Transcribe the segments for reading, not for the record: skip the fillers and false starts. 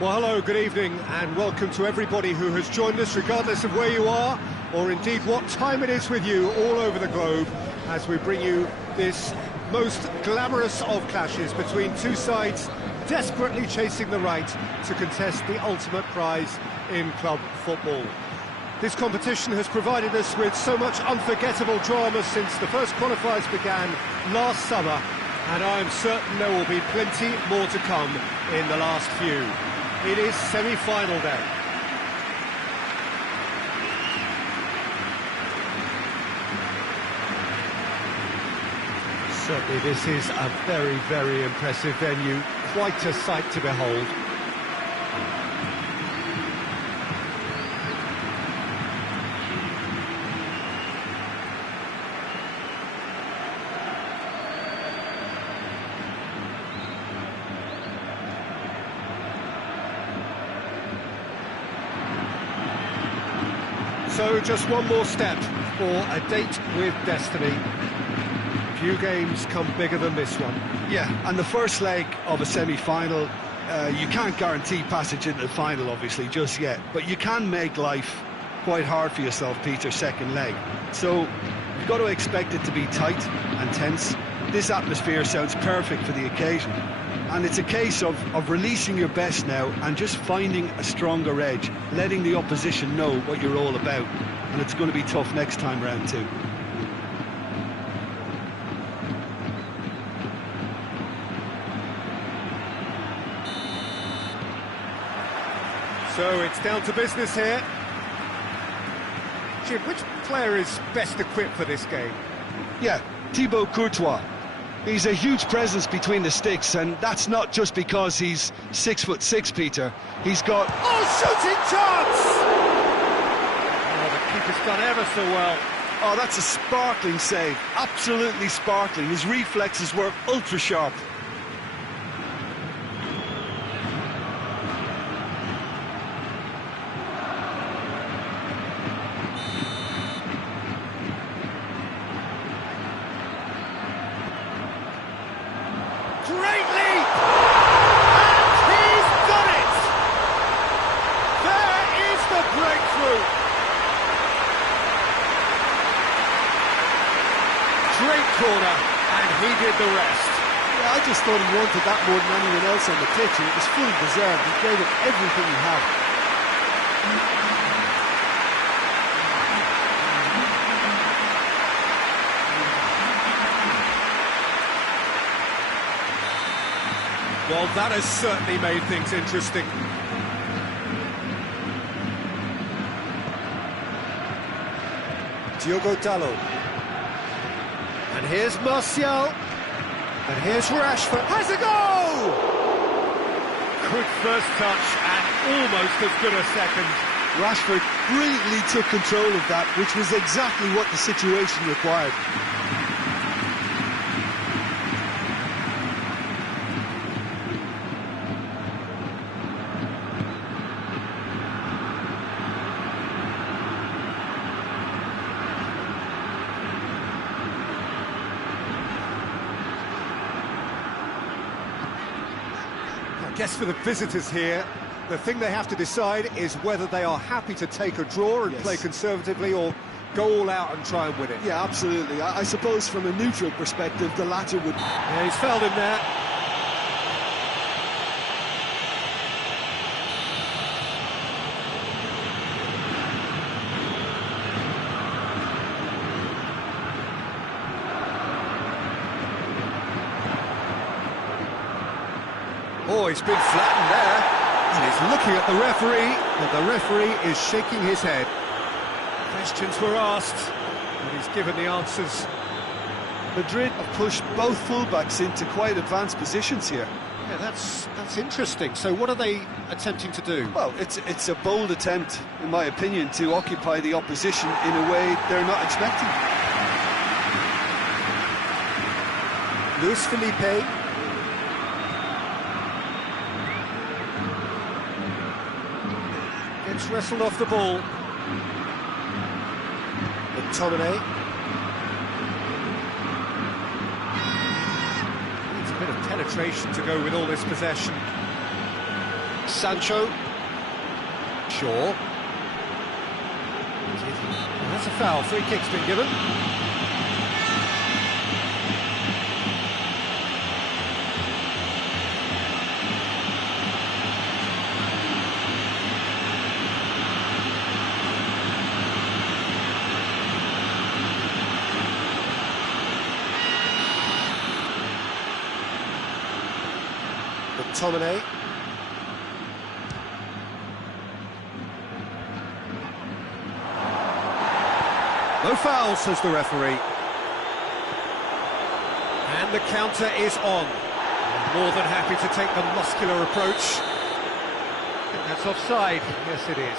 Well, hello, good evening, and welcome to everybody who has joined us, regardless of where you are, or indeed what time it is with you all over the globe, as we bring you this most glamorous of clashes between two sides desperately chasing the right to contest the ultimate prize in club football. This competition has provided us with so much unforgettable drama since the first qualifiers began last summer, and I am certain there will be plenty more to come in the last few. It is semi-final day. Certainly this is a very, very impressive venue, quite a sight to behold. So just one more step for a date with destiny. Few games come bigger than this one. Yeah, and the first leg of a semi-final, you can't guarantee passage into the final, obviously, just yet. But you can make life quite hard for yourself, Peter, second leg. So you've got to expect it to be tight and tense. This atmosphere sounds perfect for the occasion. And it's a case of releasing your best now and just finding a stronger edge, letting the opposition know what you're all about. And it's going to be tough next time round too. So it's down to business here. Jim, which player is best equipped for this game? Yeah, Thibaut Courtois. He's a huge presence between the sticks, and that's not just because he's 6'6", Peter. He's got... Oh, shooting chance! Oh, the keeper's done ever so well. Oh, that's a sparkling save. Absolutely sparkling. His reflexes were ultra sharp. Great leap! And he's done it! There is the breakthrough! Great corner, and he did the rest. Yeah, I just thought he wanted that more than anyone else on the pitch, and it was fully deserved. He gave it everything he had. Well, that has certainly made things interesting. Diogo Dalot. And here's Martial. And here's Rashford. Has a goal! Quick first touch and almost as good a second. Rashford brilliantly took control of that, which was exactly what the situation required. I guess for the visitors here, the thing they have to decide is whether they are happy to take a draw and play conservatively or go all out and try and win it. Yeah, absolutely. I suppose from a neutral perspective, the latter would... Yeah, he's fouled him there. Oh, he's been flattened there, and he's looking at the referee, and the referee is shaking his head. Questions were asked, and he's given the answers. Madrid have pushed both fullbacks into quite advanced positions here. Yeah, that's interesting. So what are they attempting to do? Well, it's a bold attempt, in my opinion, to occupy the opposition in a way they're not expecting. Luis Felipe. Gets wrestled off the ball. McTominay. Needs a bit of penetration to go with all this possession. Sancho. Shaw. That's a foul, free kick's been given. McTominay. No foul, says the referee. And the counter is on. More than happy to take the muscular approach. I think that's offside. Yes, it is.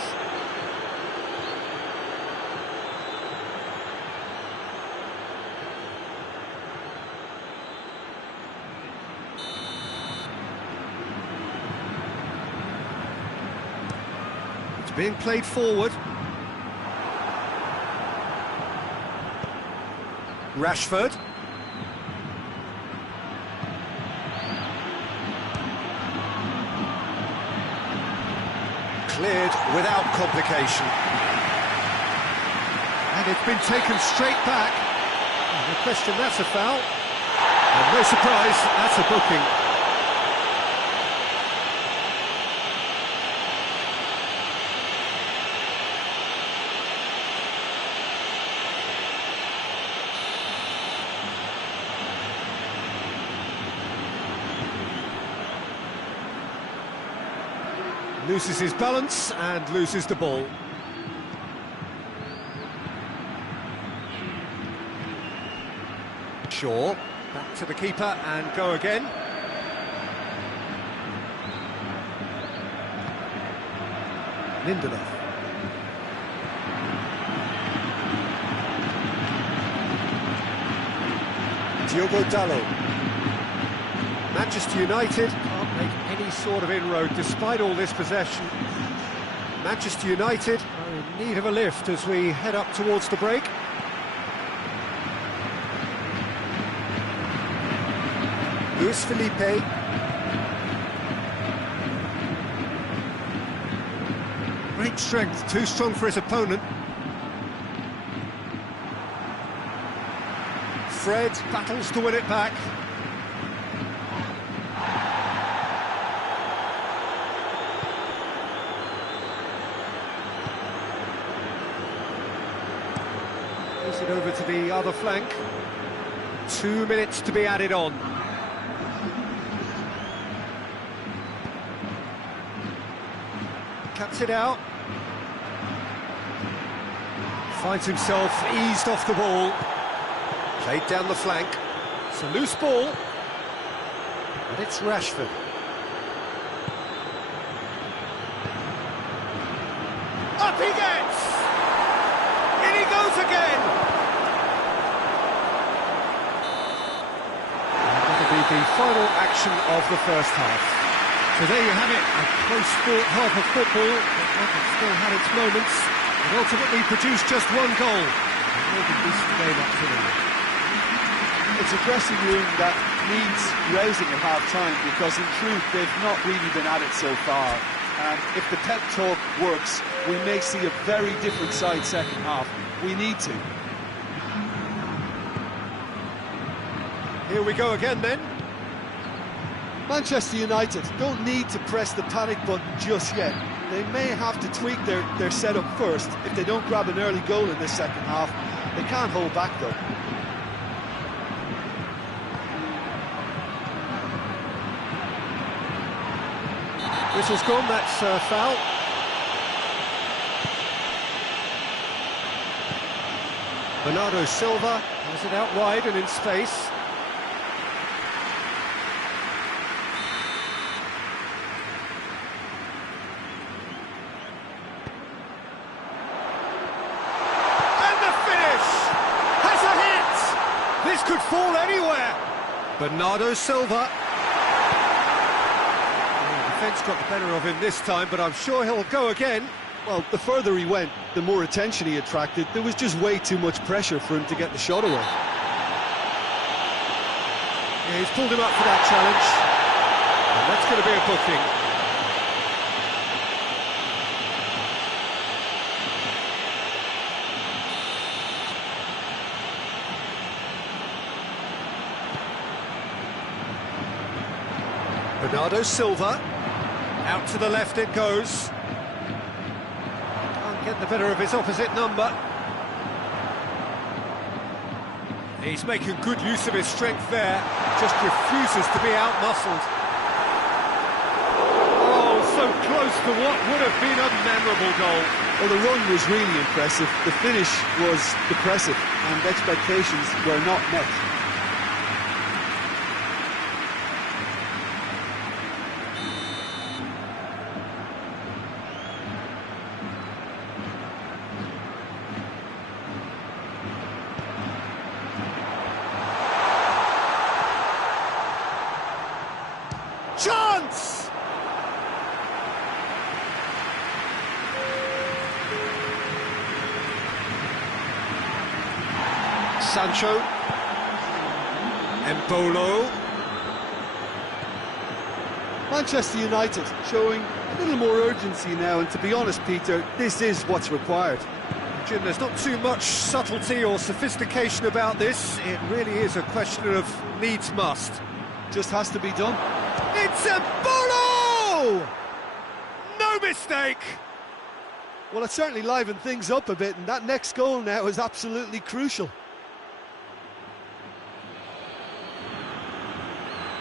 It's being played forward. Rashford. Cleared without complication. And it's been taken straight back. No question, that's a foul. And no surprise, that's a booking. Loses his balance and loses the ball. Shaw, back to the keeper and go again. Lindelof. Diogo Dalot. Manchester United can't make any sort of inroad despite all this possession. Manchester United are in need of a lift as we head up towards the break. Luis Felipe. Great strength, too strong for his opponent. Fred battles to win it back. Plays it over to the other flank. 2 minutes to be added on. Cuts it out. Finds himself eased off the ball. Played down the flank. It's a loose ball. And it's Rashford. Up he gets! In he goes again! And that'll be the final action of the first half. So there you have it, a close-fought half of football, but one that still had its moments, and ultimately produced just one goal. And more than decent game up to now. It's a dressing room that needs rousing at half-time, because in truth they've not really been at it so far. And if the pep talk works, we may see a very different side second half. We need to. Here we go again then. Manchester United don't need to press the panic button just yet. They may have to tweak their setup first if they don't grab an early goal in this second half. They can't hold back though. Whistle's gone, that's a foul. Bernardo Silva has it out wide and in space. This could fall anywhere. Bernardo Silva. The defence got the better of him this time, but I'm sure he'll go again. Well, the further he went, the more attention he attracted. There was just way too much pressure for him to get the shot away. Yeah, he's pulled him up for that challenge. And that's going to be a booking. Bernardo Silva. Out to the left it goes. Can't get the better of his opposite number. He's making good use of his strength there. Just refuses to be out-muscled. Oh, so close to what would have been a memorable goal. Well, the run was really impressive. The finish was depressive, and expectations were not met. Chance! Sancho. Embolo. Manchester United showing a little more urgency now, and to be honest, Peter, this is what's required. Jim, there's not too much subtlety or sophistication about this. It really is a question of needs must. Just has to be done. It's a Embolo! No mistake! Well, it certainly livened things up a bit, and that next goal now is absolutely crucial.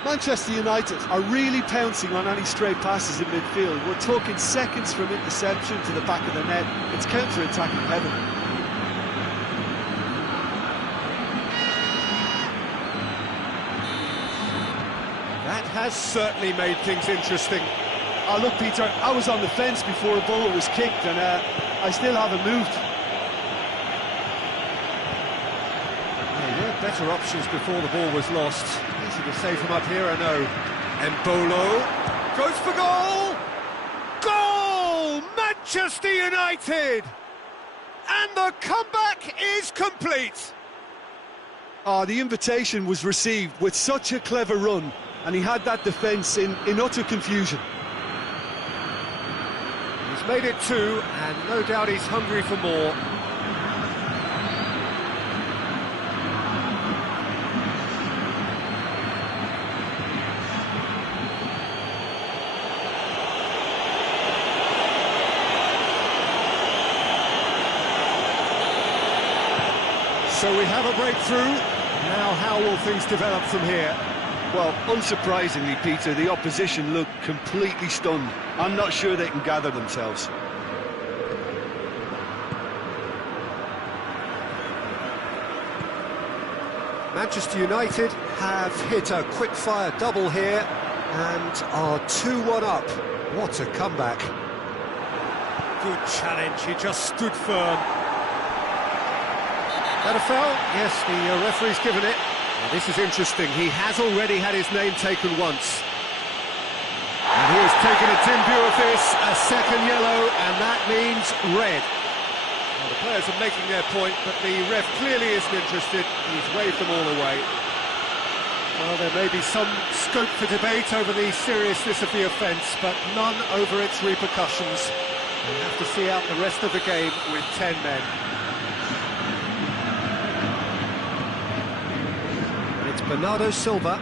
Manchester United are really pouncing on any stray passes in midfield. We're talking seconds from interception to the back of the net. It's counter-attacking heaven. That has certainly made things interesting. Oh, look, Peter, I was on the fence before a ball was kicked, and I still haven't moved. There were better options before the ball was lost. Easy to say from up here, I know. Embolo goes for goal! Goal! Manchester United! And the comeback is complete! Oh, the invitation was received with such a clever run, and he had that defence in utter confusion. He's made it two, and no doubt he's hungry for more. So we have a breakthrough. Now how will things develop from here? Well, unsurprisingly, Peter, the opposition look completely stunned. I'm not sure they can gather themselves. Manchester United have hit a quick-fire double here and are 2-1 up. What a comeback. Good challenge, he just stood firm. That a foul? Yes, the referee's given it. Now, this is interesting. He has already had his name taken once. And he has taken a dim view of this, a second yellow, and that means red. Well, the players are making their point, but the ref clearly isn't interested. He's waved them all away. Well, there may be some scope for debate over the seriousness of the offence, but none over its repercussions. We'll have to see out the rest of the game with 10 men. Bernardo Silva.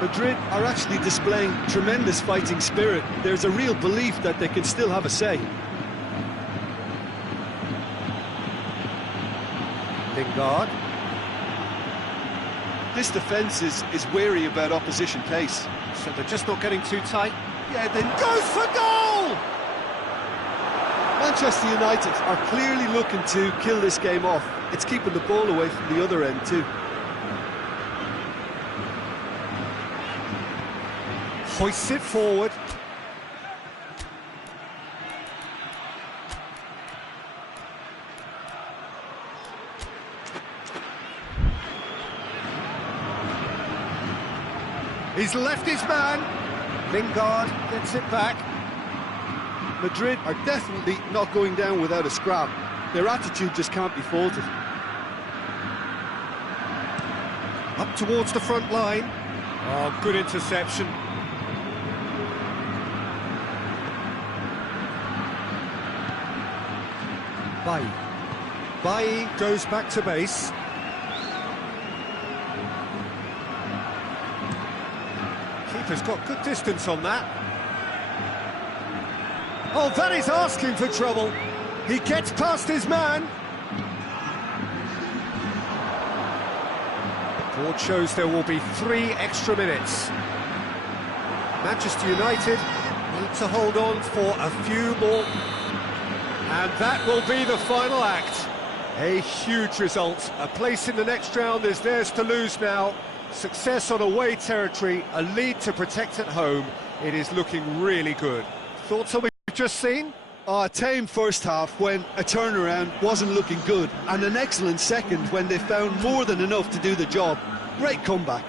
Madrid are actually displaying tremendous fighting spirit. There's a real belief that they can still have a say. Lingard. This defence is wary about opposition pace. So they're just not getting too tight. Yeah, then goes for goal! Manchester United are clearly looking to kill this game off. It's keeping the ball away from the other end too. Hoists it forward. He's left his man. Lingard gets it back. Madrid are definitely not going down without a scrap. Their attitude just can't be faulted. Up towards the front line. Oh, good interception. Bailly goes back to base. goalkeeper's got good distance on that. Oh, that is asking for trouble. He gets past his man. The board shows there will be 3 extra minutes. Manchester United need to hold on for a few more. And that will be the final act. A huge result. A place in the next round is theirs to lose now. Success on away territory, a lead to protect at home. It is looking really good. Thoughts on what we've just seen? A tame first half when a turnaround wasn't looking good, and an excellent second when they found more than enough to do the job. Great comeback.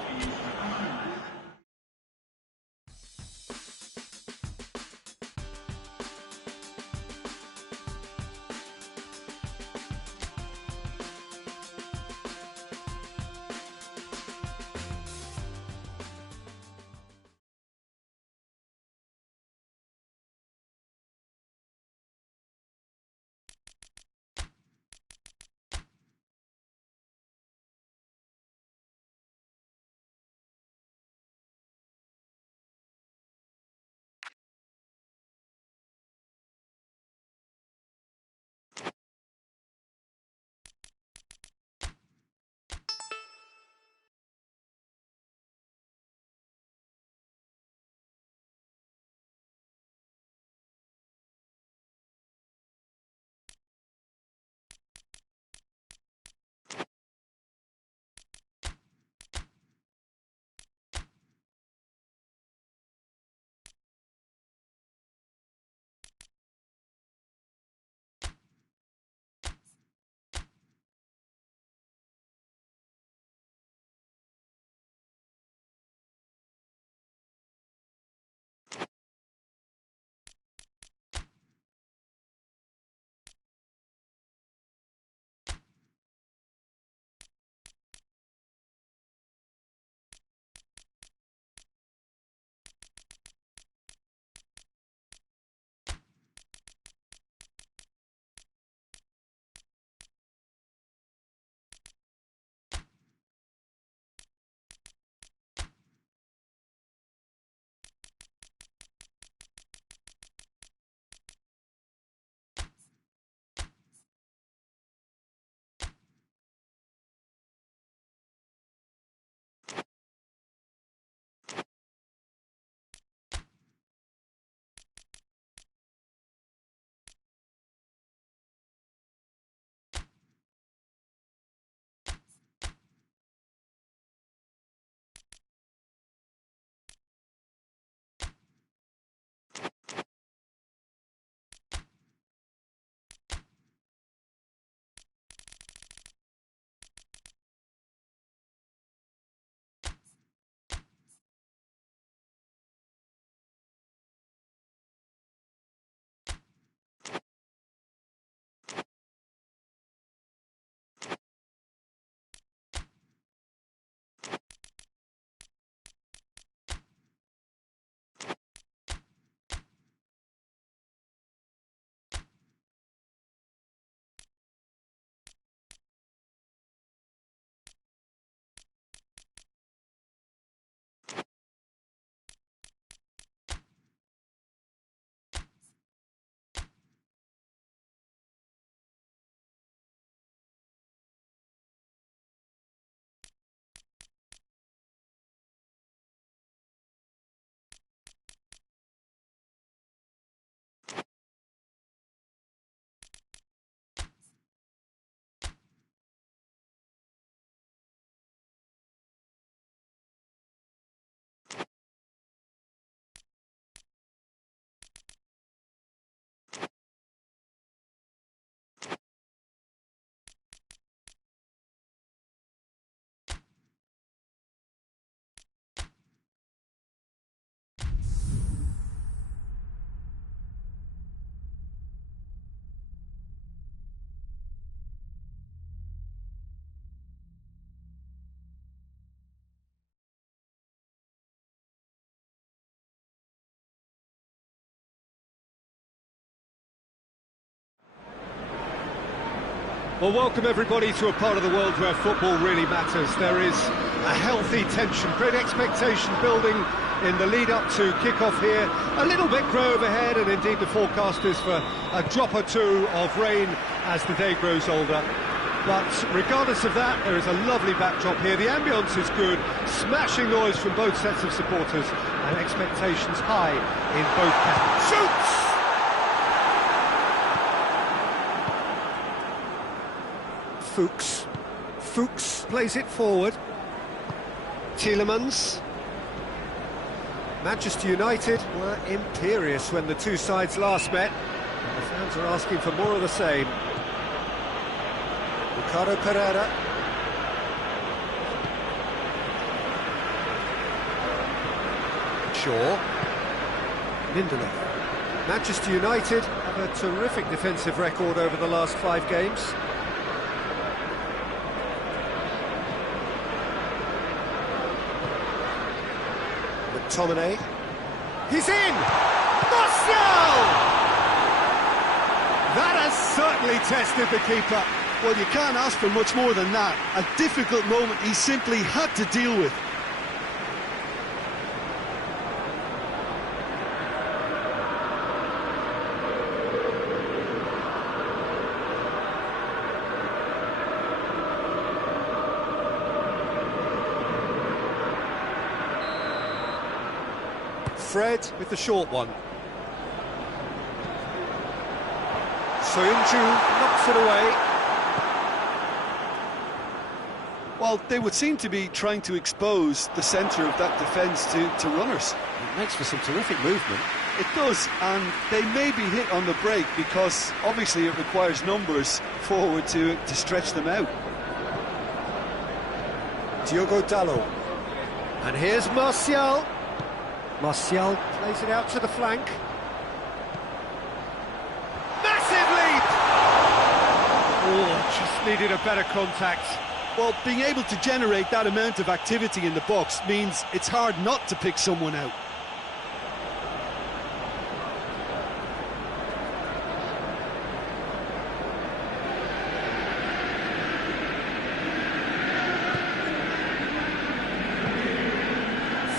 Well, welcome everybody to a part of the world where football really matters. There is a healthy tension, great expectation building in the lead-up to kick-off here. A little bit grey overhead, and indeed the forecast is for a drop or two of rain as the day grows older. But regardless of that, there is a lovely backdrop here. The ambience is good, smashing noise from both sets of supporters, and expectations high in both camps. Shoots! Fuchs plays it forward. Tielemans. Manchester United were imperious when the two sides last met. And the fans are asking for more of the same. Ricardo Pereira. Shaw. Lindelof. Manchester United have a terrific defensive record over the last 5 games. McTominay. He's in! Martial! That has certainly tested the keeper. Well, you can't ask for much more than that. A difficult moment he simply had to deal with. Fred with the short one. Soyuncu knocks it away. Well, they would seem to be trying to expose the centre of that defence to runners. It makes for some terrific movement. It does, and they may be hit on the break because obviously it requires numbers forward to stretch them out. Diogo Dalot. And here's Martial. Martial plays it out to the flank. Massive leap! Oh, just needed a better contact. Well, being able to generate that amount of activity in the box means it's hard not to pick someone out.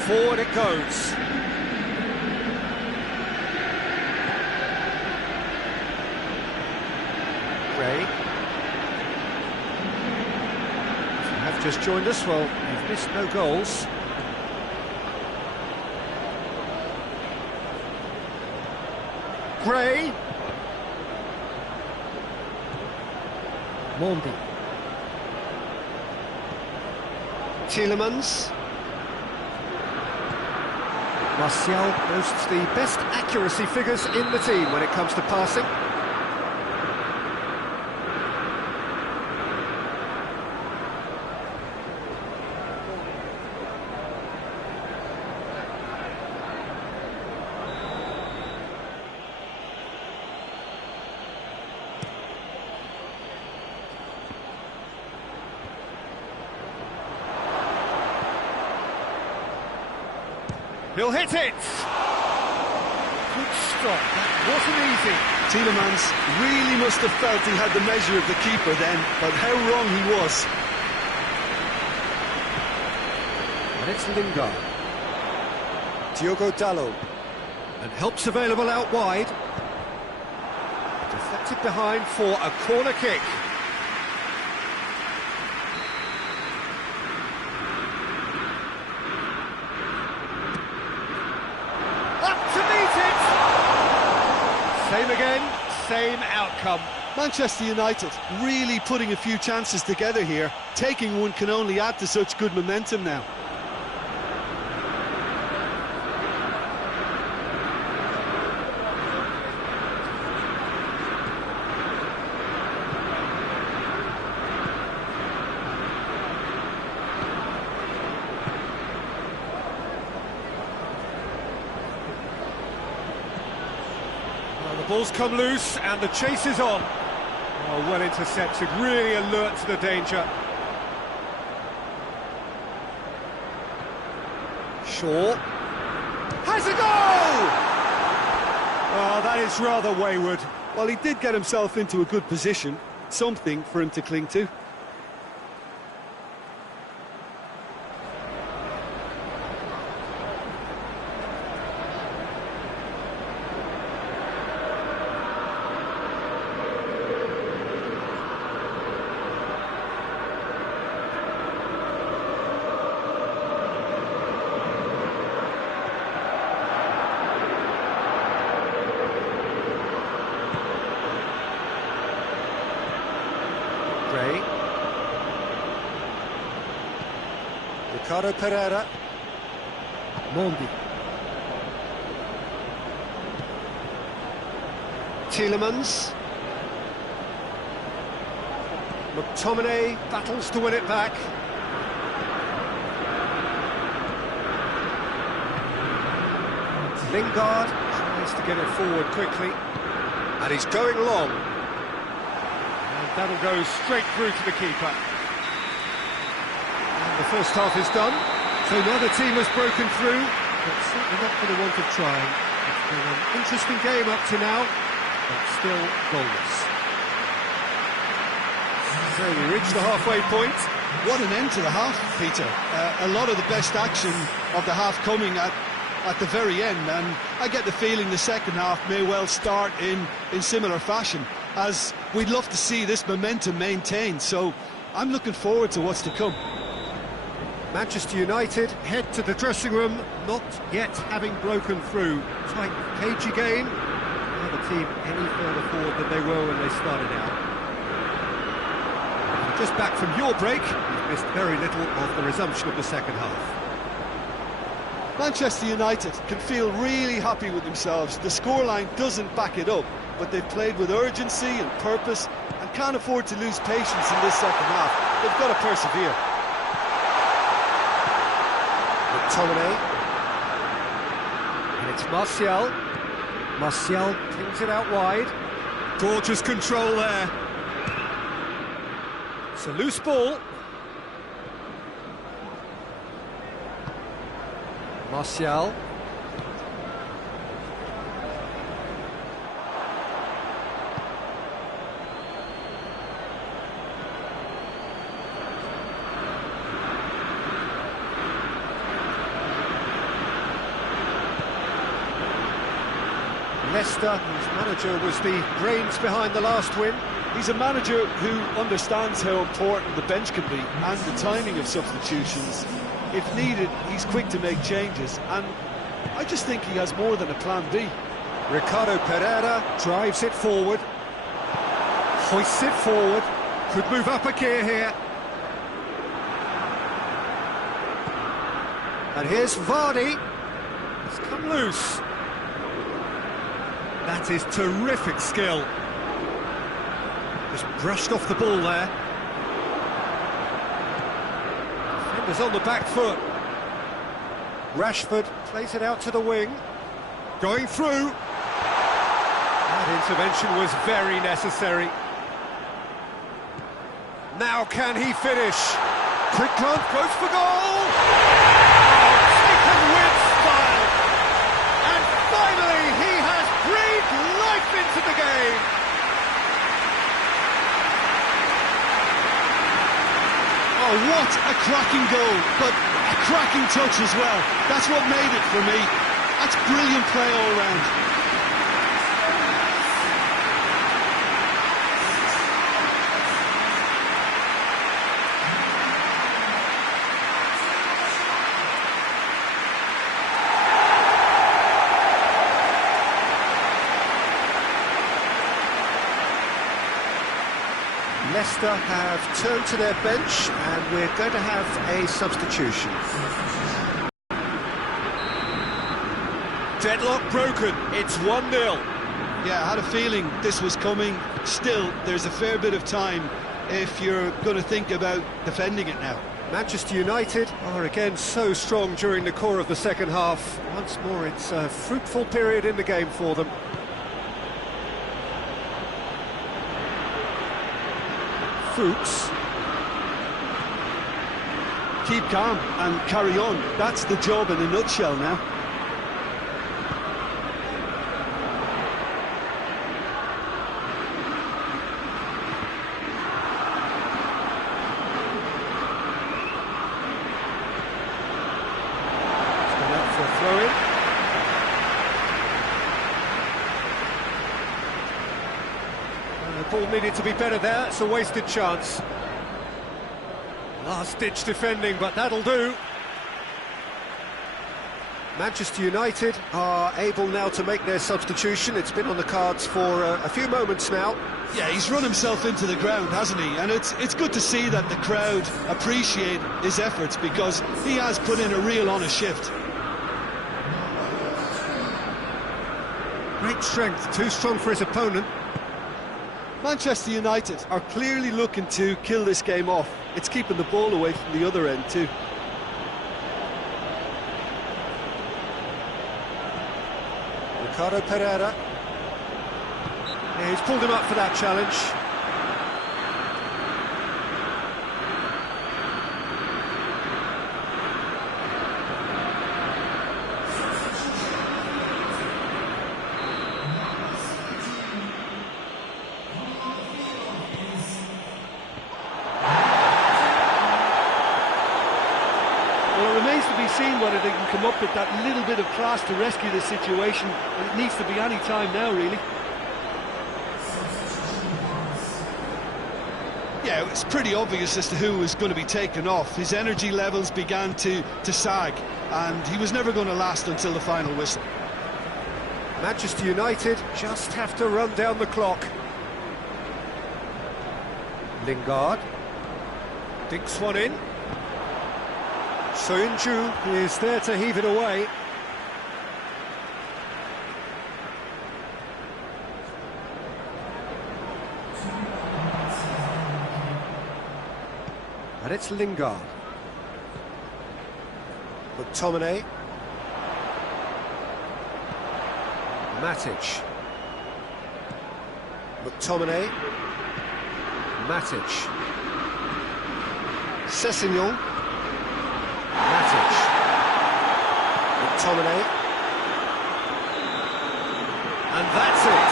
Forward it goes. Gray. If you have just joined us, well, you've missed no goals. Gray. Mondi. Tielemans. Martial boasts the best accuracy figures in the team when it comes to passing. He'll hit it! Good stop, that wasn't easy. Tielemans really must have felt he had the measure of the keeper then, but how wrong he was. And it's Lingard. Diogo Dalot. And help's available out wide. Deflected behind for a corner kick. Same again, same outcome. Manchester United really putting a few chances together here. Taking one can only add to such good momentum now. Ball's come loose and the chase is on. Oh, well intercepted, really alert to the danger. Shaw has a goal! Oh, that is rather wayward. Well, he did get himself into a good position, something for him to cling to. Ricardo Pereira. Mondi. Tielemans. McTominay battles to win it back. Lingard tries to get it forward quickly. And he's going long. And that'll go straight through to the keeper. And the first half is done. So neither team has broken through, but certainly not for the want of trying. It's been an interesting game up to now, but still goalless. So we reach the halfway point. What an end to the half, Peter. A lot of the best action of the half coming at the very end, and I get the feeling the second half may well start in similar fashion, as we'd love to see this momentum maintained. So I'm looking forward to what's to come. Manchester United head to the dressing room, not yet having broken through. Tight, cagey game. Now the team any further forward than they were when they started out. Just back from your break, you've missed very little of the resumption of the second half. Manchester United can feel really happy with themselves. The scoreline doesn't back it up, but they've played with urgency and purpose and can't afford to lose patience in this second half. They've got to persevere. McTominay. And it's Martial. Martial pings it out wide. Gorgeous control there. It's a loose ball. Martial. Leicester, whose manager was the brains behind the last win. He's a manager who understands how important the bench can be and the timing of substitutions. If needed, he's quick to make changes, and I just think he has more than a plan B. Ricardo Pereira drives it forward, hoists it forward, could move up a gear here. And here's Vardy. It's come loose. That is terrific skill. Just brushed off the ball there. Defenders on the back foot. Rashford plays it out to the wing. Going through. That intervention was very necessary. Now can he finish? Quick glance, goes for goal! Oh, taken with style! And finally he has breathed life into the game! Oh, what a cracking goal, but a cracking touch as well. That's what made it for me. That's brilliant play all round. Leicester have turned to their bench and we're going to have a substitution. Deadlock broken, it's 1-0. Yeah, I had a feeling this was coming. Still, there's a fair bit of time if you're going to think about defending it now. Manchester United are again so strong during the core of the second half. Once more, it's a fruitful period in the game for them. Fuchs. Keep calm and carry on. That's the job in a nutshell now. It's gone out for a throw-in. The ball needed to be better there, it's a wasted chance. Last-ditch defending, but that'll do. Manchester United are able now to make their substitution. It's been on the cards for a few moments now. Yeah, he's run himself into the ground, hasn't he? And it's good to see that the crowd appreciate his efforts, because he has put in a real honest shift. Great strength, too strong for his opponent. Manchester United are clearly looking to kill this game off. It's keeping the ball away from the other end too. Ricardo Pereira. Yeah, he's pulled him up for that challenge. Well, it remains to be seen whether they can come up with that little bit of class to rescue the situation, and it needs to be any time now, really. Yeah, it's pretty obvious as to who was going to be taken off. His energy levels began to sag, and he was never going to last until the final whistle. Manchester United just have to run down the clock. Lingard dinks one in. Soyuncu is there to heave it away. And it's Lingard. McTominay. Matic. McTominay. Matic. Sessegnon. Matic. McTominay. And that's it.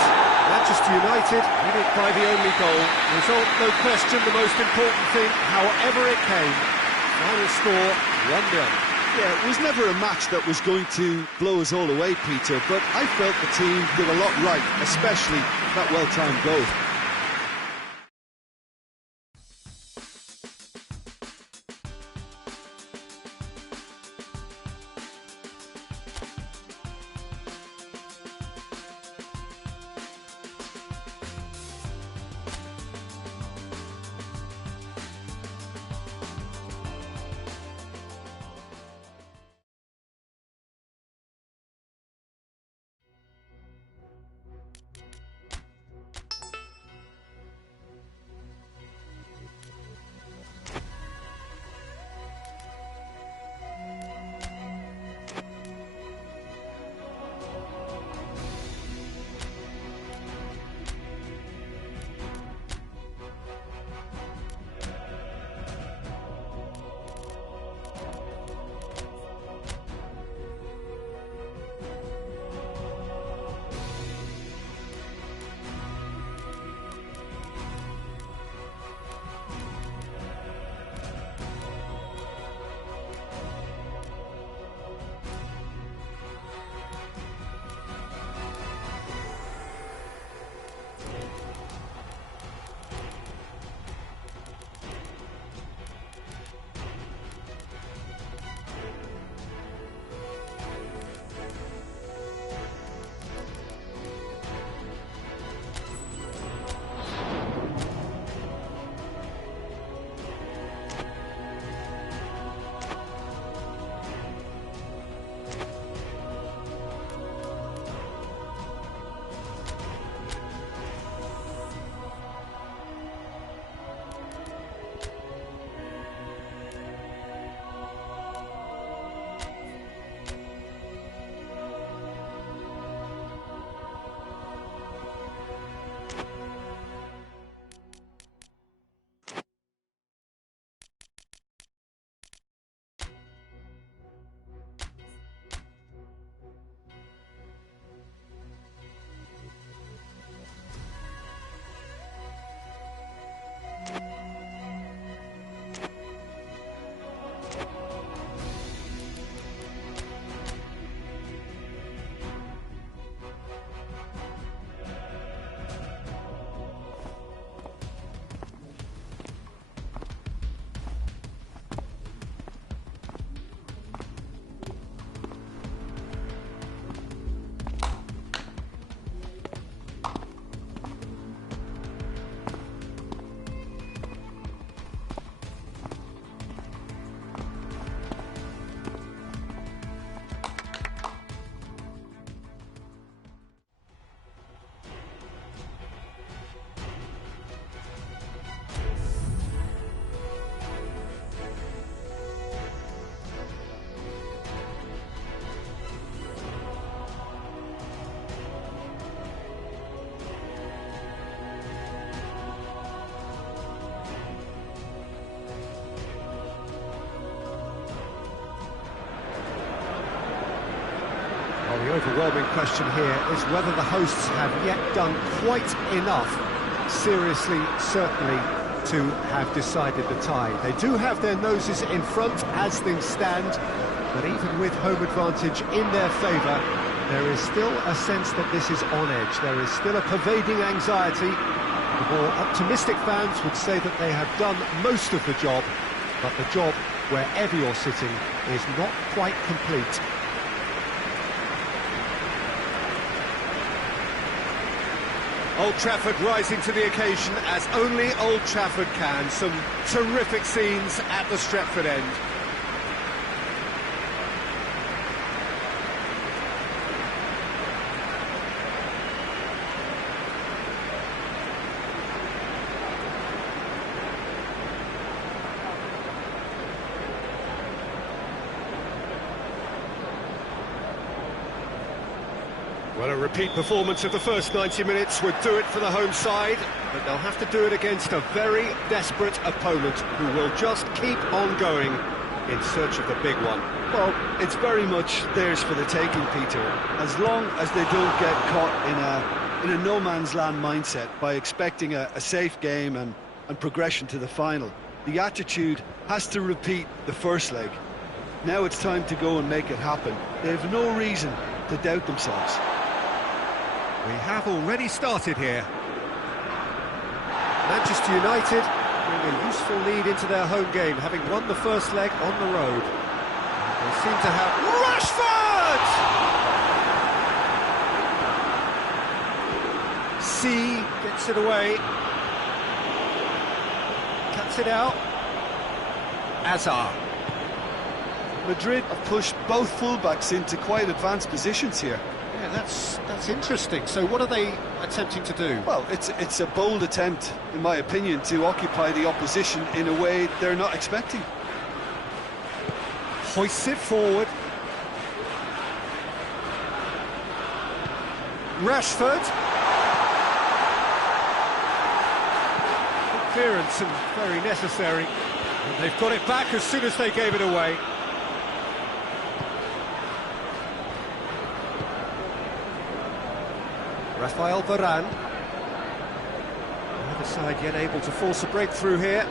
Manchester United win it by the only goal. Result, no question, the most important thing, however it came. Final score, 1-0. Yeah, it was never a match that was going to blow us all away, Peter, but I felt the team did a lot right, especially that well-timed goal. Well, the overwhelming question here is whether the hosts have yet done quite enough, seriously, certainly, to have decided the tie. They do have their noses in front as things stand, but even with home advantage in their favour, there is still a sense that this is on edge. There is still a pervading anxiety. The more optimistic fans would say that they have done most of the job, but the job, wherever you're sitting, is not quite complete. Old Trafford rising to the occasion as only Old Trafford can. Some terrific scenes at the Stretford end. Well, a repeat performance of the first 90 minutes would do it for the home side, but they'll have to do it against a very desperate opponent who will just keep on going in search of the big one. Well, it's very much theirs for the taking, Peter, as long as they don't get caught in a no-man's land mindset by expecting a safe game and progression to the final. The attitude has to repeat the first leg. Now it's time to go and make it happen. They have no reason to doubt themselves. We have already started here. Manchester United bring a useful lead into their home game, having won the first leg on the road. They seem to have... Rashford! C gets it away. Cuts it out. Azar. Madrid have pushed both fullbacks into quite advanced positions here. Yeah, that's interesting. So what are they attempting to do? Well, it's a bold attempt, in my opinion, to occupy the opposition in a way they're not expecting. Hoists it forward. Rashford. Good clearance and very necessary. And they've got it back as soon as they gave it away. Rafael Varane. Neither side yet able to force a breakthrough here.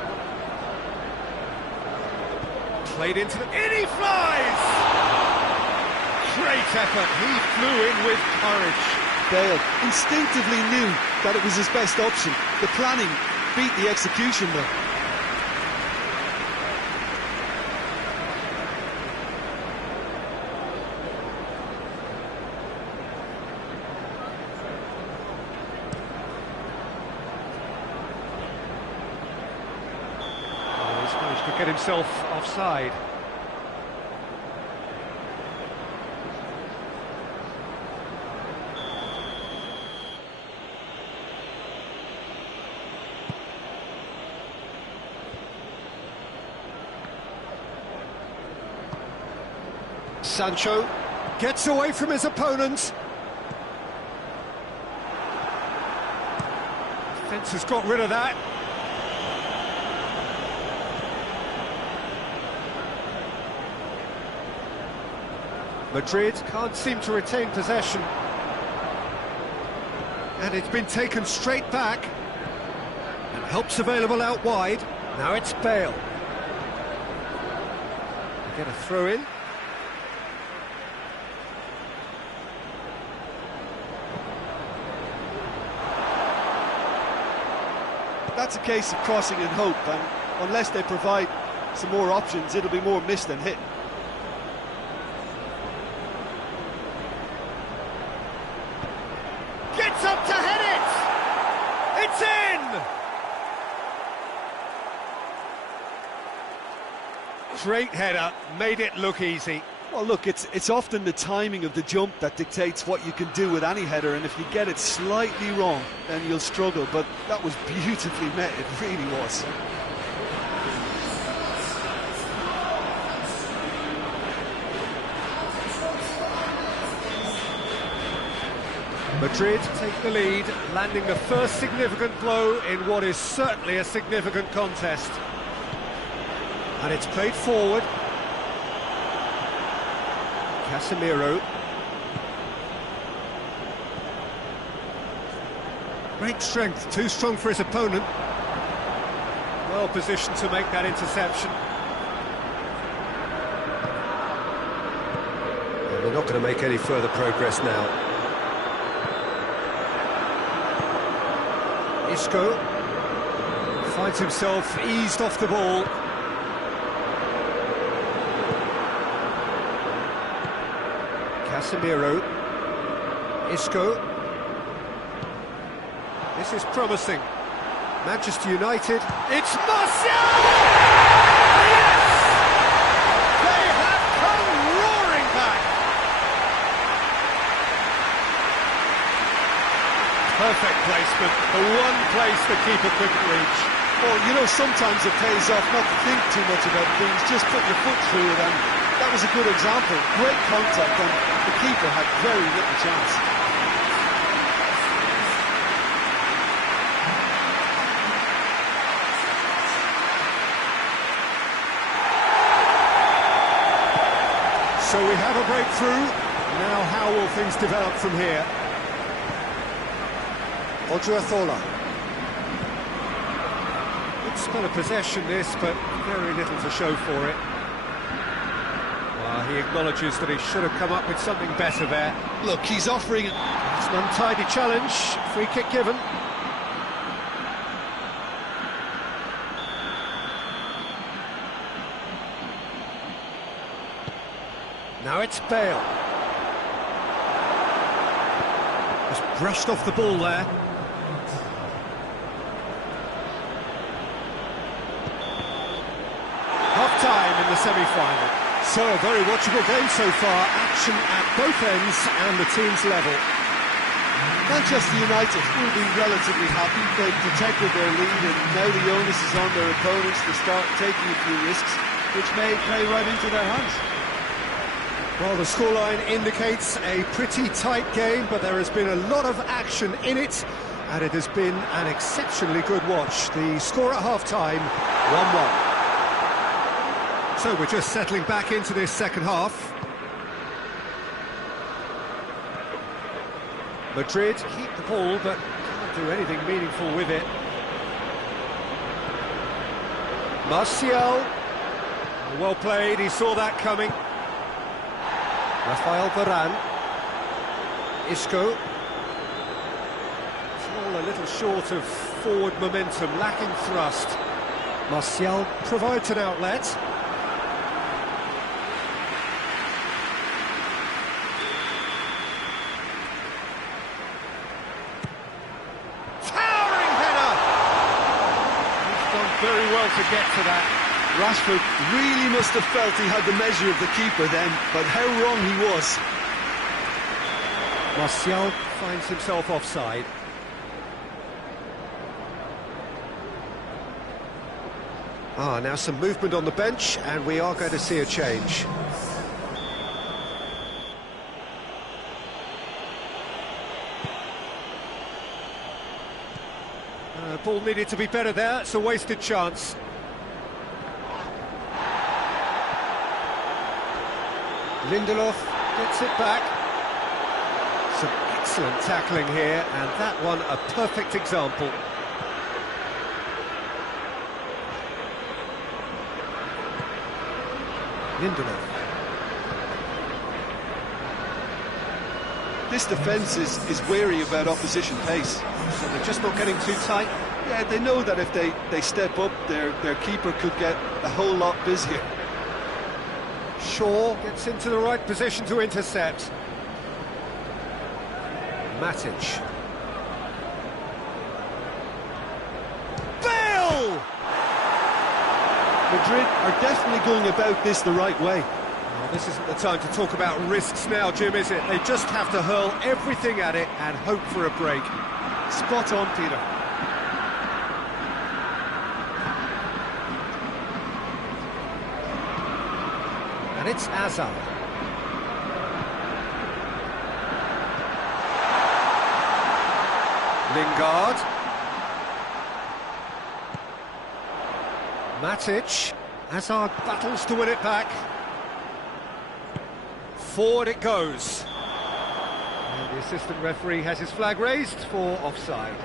Played into the... In he flies! Great effort, he flew in with courage. Bale instinctively knew that it was his best option. The planning beat the execution though. To get himself offside. Sancho gets away from his opponent. Defence has got rid of that. Madrid can't seem to retain possession. And it's been taken straight back. And help's available out wide. Now it's Bale. They get a throw in. That's a case of crossing in hope, and unless they provide some more options, it'll be more miss than hit. Gets up to head it! It's in! Great header, made it look easy. Well, look, it's often the timing of the jump that dictates what you can do with any header, and if you get it slightly wrong, then you'll struggle, but that was beautifully met, it really was. Madrid take the lead, landing the first significant blow in what is certainly a significant contest. And it's played forward. Casemiro. Great strength, too strong for his opponent. Well positioned to make that interception. And they're not going to make any further progress now. Isco finds himself eased off the ball. Casemiro. Isco. This is promising. Manchester United. It's Martial! Yes! They have come roaring back. Perfect placement. The one place the keeper couldn't reach. Well, you know, sometimes it pays off not to think too much about things, just put your foot through it, and that was a good example. Great contact, and the keeper had very little chance. So we have a breakthrough. Now how will things develop from here? Odriozola. Good spell of possession this, but very little to show for it. He acknowledges that he should have come up with something better there. Look, he's offering it. It's an untidy challenge. Free kick given. Now it's Bale. Just brushed off the ball there. Half-time in the semi-final. So, a very watchable game so far. Action at both ends and the team's level. Manchester United will be relatively happy. They've protected their lead, and now the onus is on their opponents to start taking a few risks, which may play right into their hands. Well, the scoreline indicates a pretty tight game, but there has been a lot of action in it, and it has been an exceptionally good watch. The score at half-time, 1-1. So we're just settling back into this second half. Madrid keep the ball, but can't do anything meaningful with it. Martial. Well played, he saw that coming. Rafael Varane. Isco. It's all a little short of forward momentum, lacking thrust. Martial provides an outlet. Towering header! He's done very well to get to that. Rashford really must have felt he had the measure of the keeper then, but how wrong he was. Martial finds himself offside. Now some movement on the bench, and we are going to see a change. Ball needed to be better there, it's a wasted chance. Lindelof gets it back. Some excellent tackling here, and that one a perfect example. Lindelof. This defence is wary about opposition pace. So they're just not getting too tight. Yeah, they know that if they step up, their keeper could get a whole lot busier. Shaw gets into the right position to intercept. Matic. Bale! Madrid are definitely going about this the right way. Well, this isn't the time to talk about risks now, Jim, is it? They just have to hurl everything at it and hope for a break. Spot on, Peter. And it's Hazard. Lingard. Matic. Hazard battles to win it back. Forward it goes. And the assistant referee has his flag raised for offside.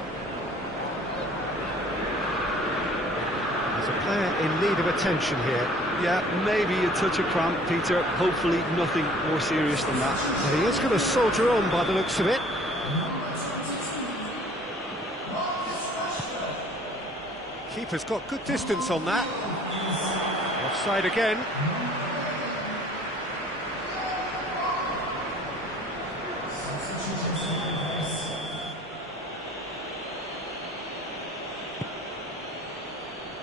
player in need of attention here. Yeah, maybe a touch of cramp, Peter. Hopefully nothing more serious than that. But he is going to soldier on by the looks of it. Keeper's got good distance on that. Offside again.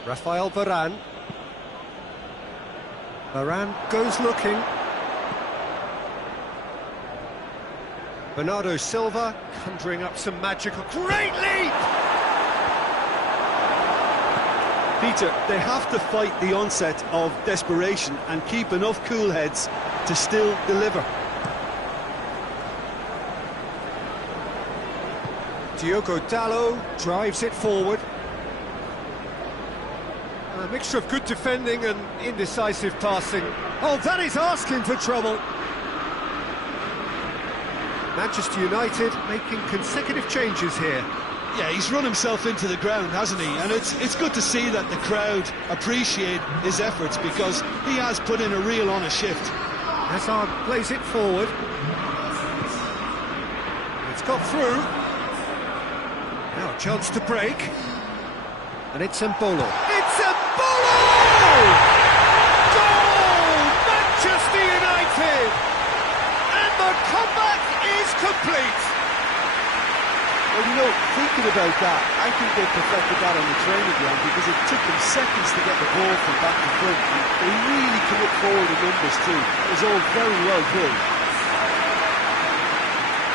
Rafael Varane. Varane goes looking. Bernardo Silva conjuring up some magical... Great leap! Peter, they have to fight the onset of desperation and keep enough cool heads to still deliver. Diogo Dalot drives it forward. A mixture of good defending and indecisive passing. Oh, that is asking for trouble. Manchester United making consecutive changes here. Yeah, he's run himself into the ground, hasn't he? And it's good to see that the crowd appreciate his efforts, because he has put in a real honest shift. Hazard plays it forward. It's got through. Now a chance to break. And it's Embolo. It's Embolo! Goal! Manchester United! And the comeback is complete. Well, you know, thinking about that, I think they perfected that on the training ground, because it took them seconds to get the ball from back to front. They really commit forward in numbers too. It was all very well done.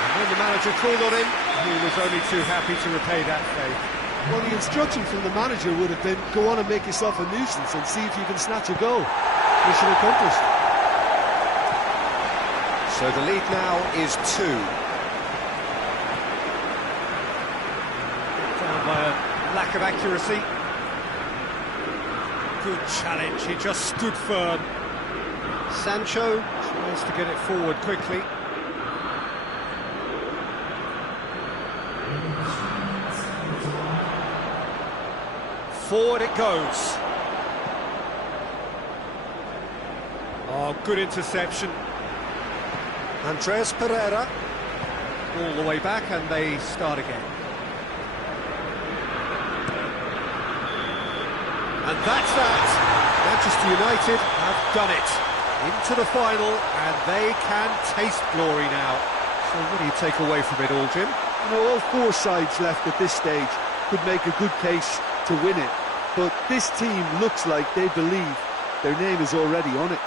And when the manager called on him, he was only too happy to repay that favour. Well, the instruction from the manager would have been, go on and make yourself a nuisance and see if you can snatch a goal. Mission accomplished. So the lead now is 2. Down by a lack of accuracy. Good challenge, he just stood firm. Sancho tries to get it forward quickly. Forward it goes. Oh, good interception. Andreas Pereira. All the way back, and they start again. And that's that. Manchester United have done it. Into the final, and they can taste glory now. So what do you take away from it all, Jim? You know, all four sides left at this stage could make a good case to win it, but this team looks like they believe their name is already on it.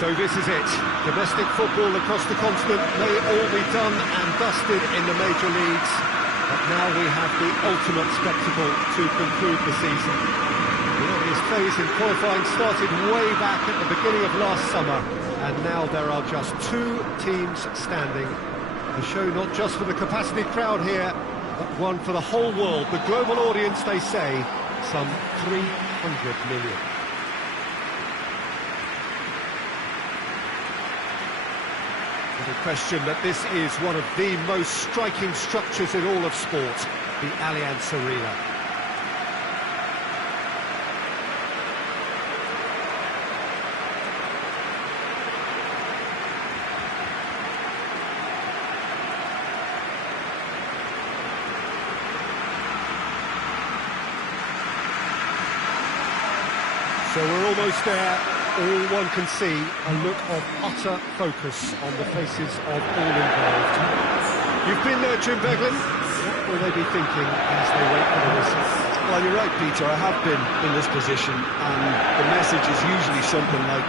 So this is it. Domestic football across the continent may all be done and dusted in the major leagues, but now we have the ultimate spectacle to conclude the season. The earliest phase in qualifying started way back at the beginning of last summer, and now there are just 2 teams standing. A show not just for the capacity crowd here, but one for the whole world. The global audience, they say, some 300 million. No question that this is one of the most striking structures in all of sport, the Allianz Arena. So we're almost there. All one can see a look of utter focus on the faces of all involved. You've been there, Jim Beglin. What will they be thinking as they wait for the whistle? Well, you're right, Peter. I have been in this position, and the message is usually something like,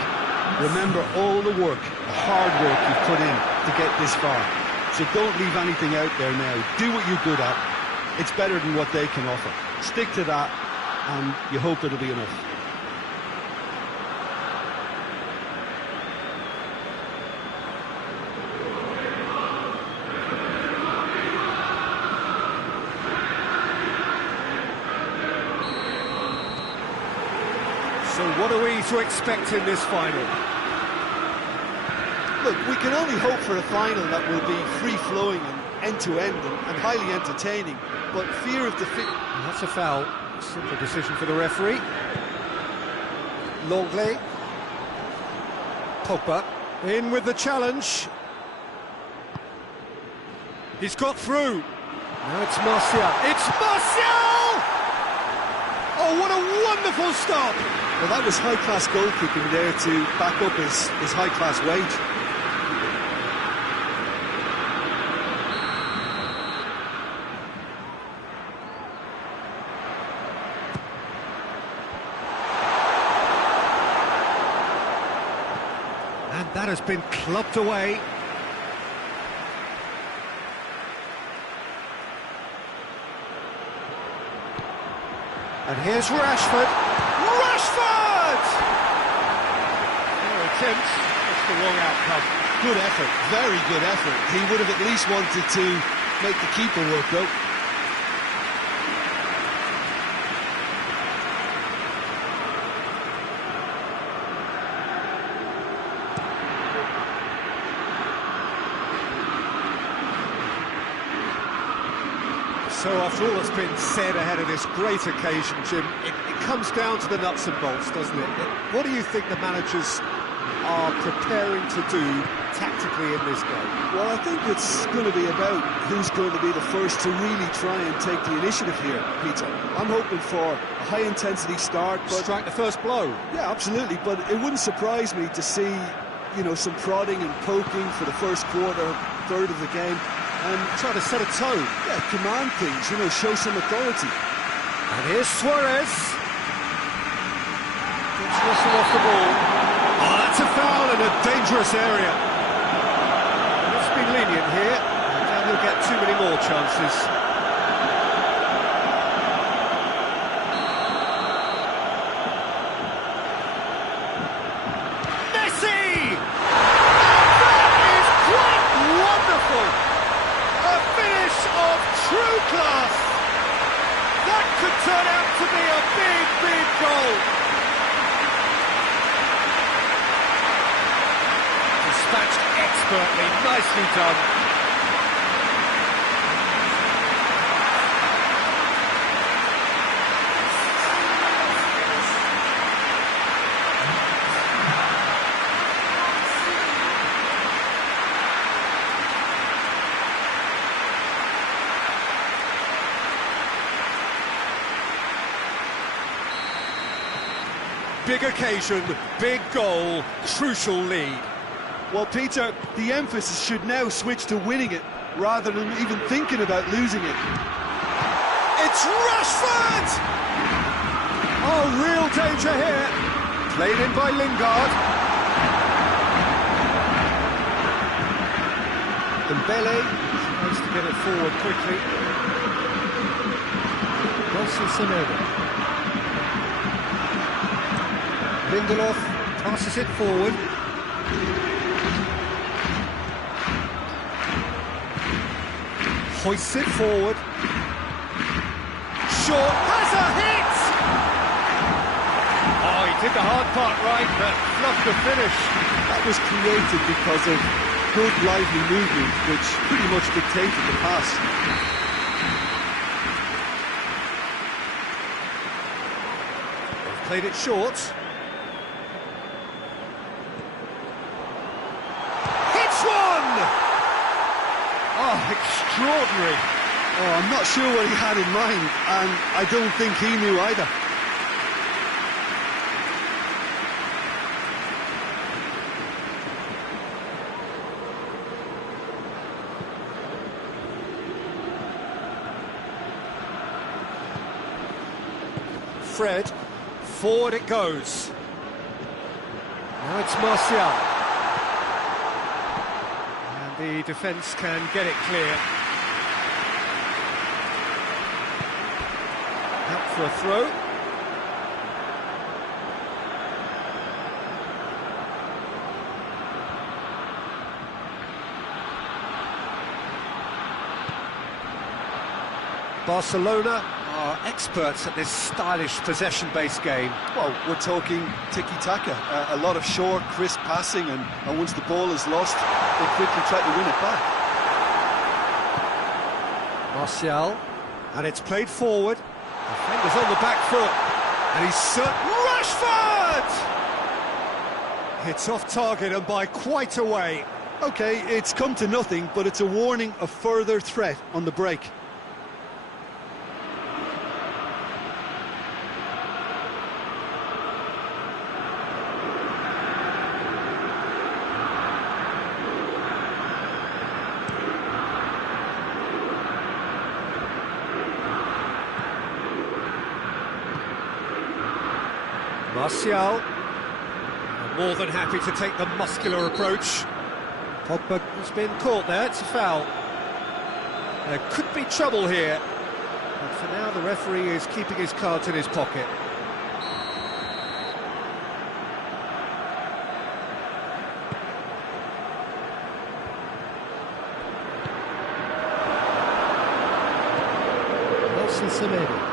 remember all the work, the hard work you've put in to get this far. So don't leave anything out there now. Do what you're good at. It's better than what they can offer. Stick to that, and you hope it'll be enough. So what are we to expect in this final? Look, we can only hope for a final that will be free-flowing and end-to-end and highly entertaining, but fear of defeat... That's a foul. Simple decision for the referee. Longley. Pogba. In with the challenge. He's got through. Now it's Martial. It's Martial! Oh, what a wonderful stop! Well, that was high-class goalkeeping there to back up his high-class wage. And that has been clubbed away. And here's Rashford. Rashford! No attempt, just the wrong outcome. Good effort, very good effort. He would have at least wanted to make the keeper work, though. So after all that's been said ahead of this great occasion, Jim, it comes down to the nuts and bolts, doesn't it? What do you think the managers are preparing to do tactically in this game? Well, I think it's going to be about who's going to be the first to really try and take the initiative here, Peter. I'm hoping for a high-intensity start, but... Strike the first blow. Yeah, absolutely, but it wouldn't surprise me to see, you know, some prodding and poking for the first quarter, third of the game. And try to set a tone. Yeah, command things, you know, show some authority. And here's Suarez. Gets Russell off the ball. Oh, that's a foul in a dangerous area. Let's be lenient here. I doubt he'll get too many more chances. Messi! And that is quite wonderful! Of true class. That could turn out to be a big, big goal. Dispatched expertly, nicely done. Big occasion, big goal, crucial lead. Well, Peter, the emphasis should now switch to winning it, rather than even thinking about losing it. It's Rashford! Oh, real danger here. Played in by Lingard. Dembele tries to get it forward quickly. Nelson Semedo. Lindelof passes it forward. Hoists it forward. Short has a hit! Oh, he did the hard part right, but fluffed the finish. That was created because of good, lively movement, which pretty much dictated the pass. They've played it short. Hits one! Oh, extraordinary. Oh, I'm not sure what he had in mind, and I don't think he knew either. Fred, forward it goes. Now it's Martial. And the defence can get it clear. Out for a throw. Barcelona are experts at this stylish possession-based game. Well, we're talking tiki-taka, a lot of short, crisp passing, and once the ball is lost, they quickly try to win it back. Martial, and it's played forward. Defender's on the back foot, and he's Rashford! Hits off target and by quite a way. Okay, it's come to nothing, but it's a warning of further threat on the break. Martial, more than happy to take the muscular approach. Pogba has been caught there, it's a foul. There could be trouble here, but for now the referee is keeping his cards in his pocket. Nelson Semedo.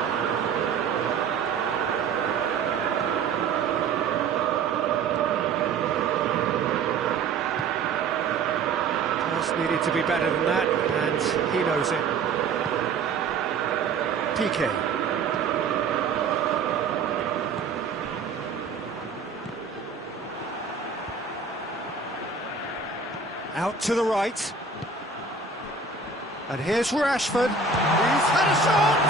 Needed to be better than that, and he knows it. PK. Out to the right. And here's Rashford. He's had a shot!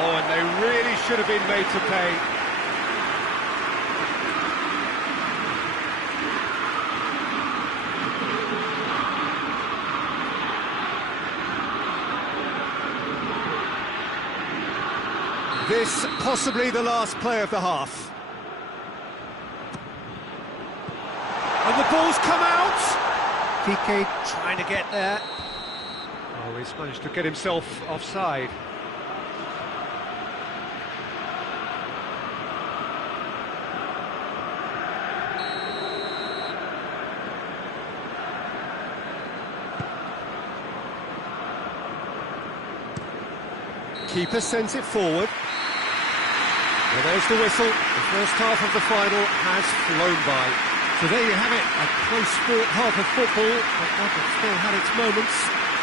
Oh, and they really should have been made to pay. This possibly the last play of the half. And the ball's come out! PK trying to get there. Oh, he's managed to get himself offside. Keeper sends it forward. Well, there's the whistle. The first half of the final has flown by. So there you have it, a close-fought half of football, but one that still had its moments,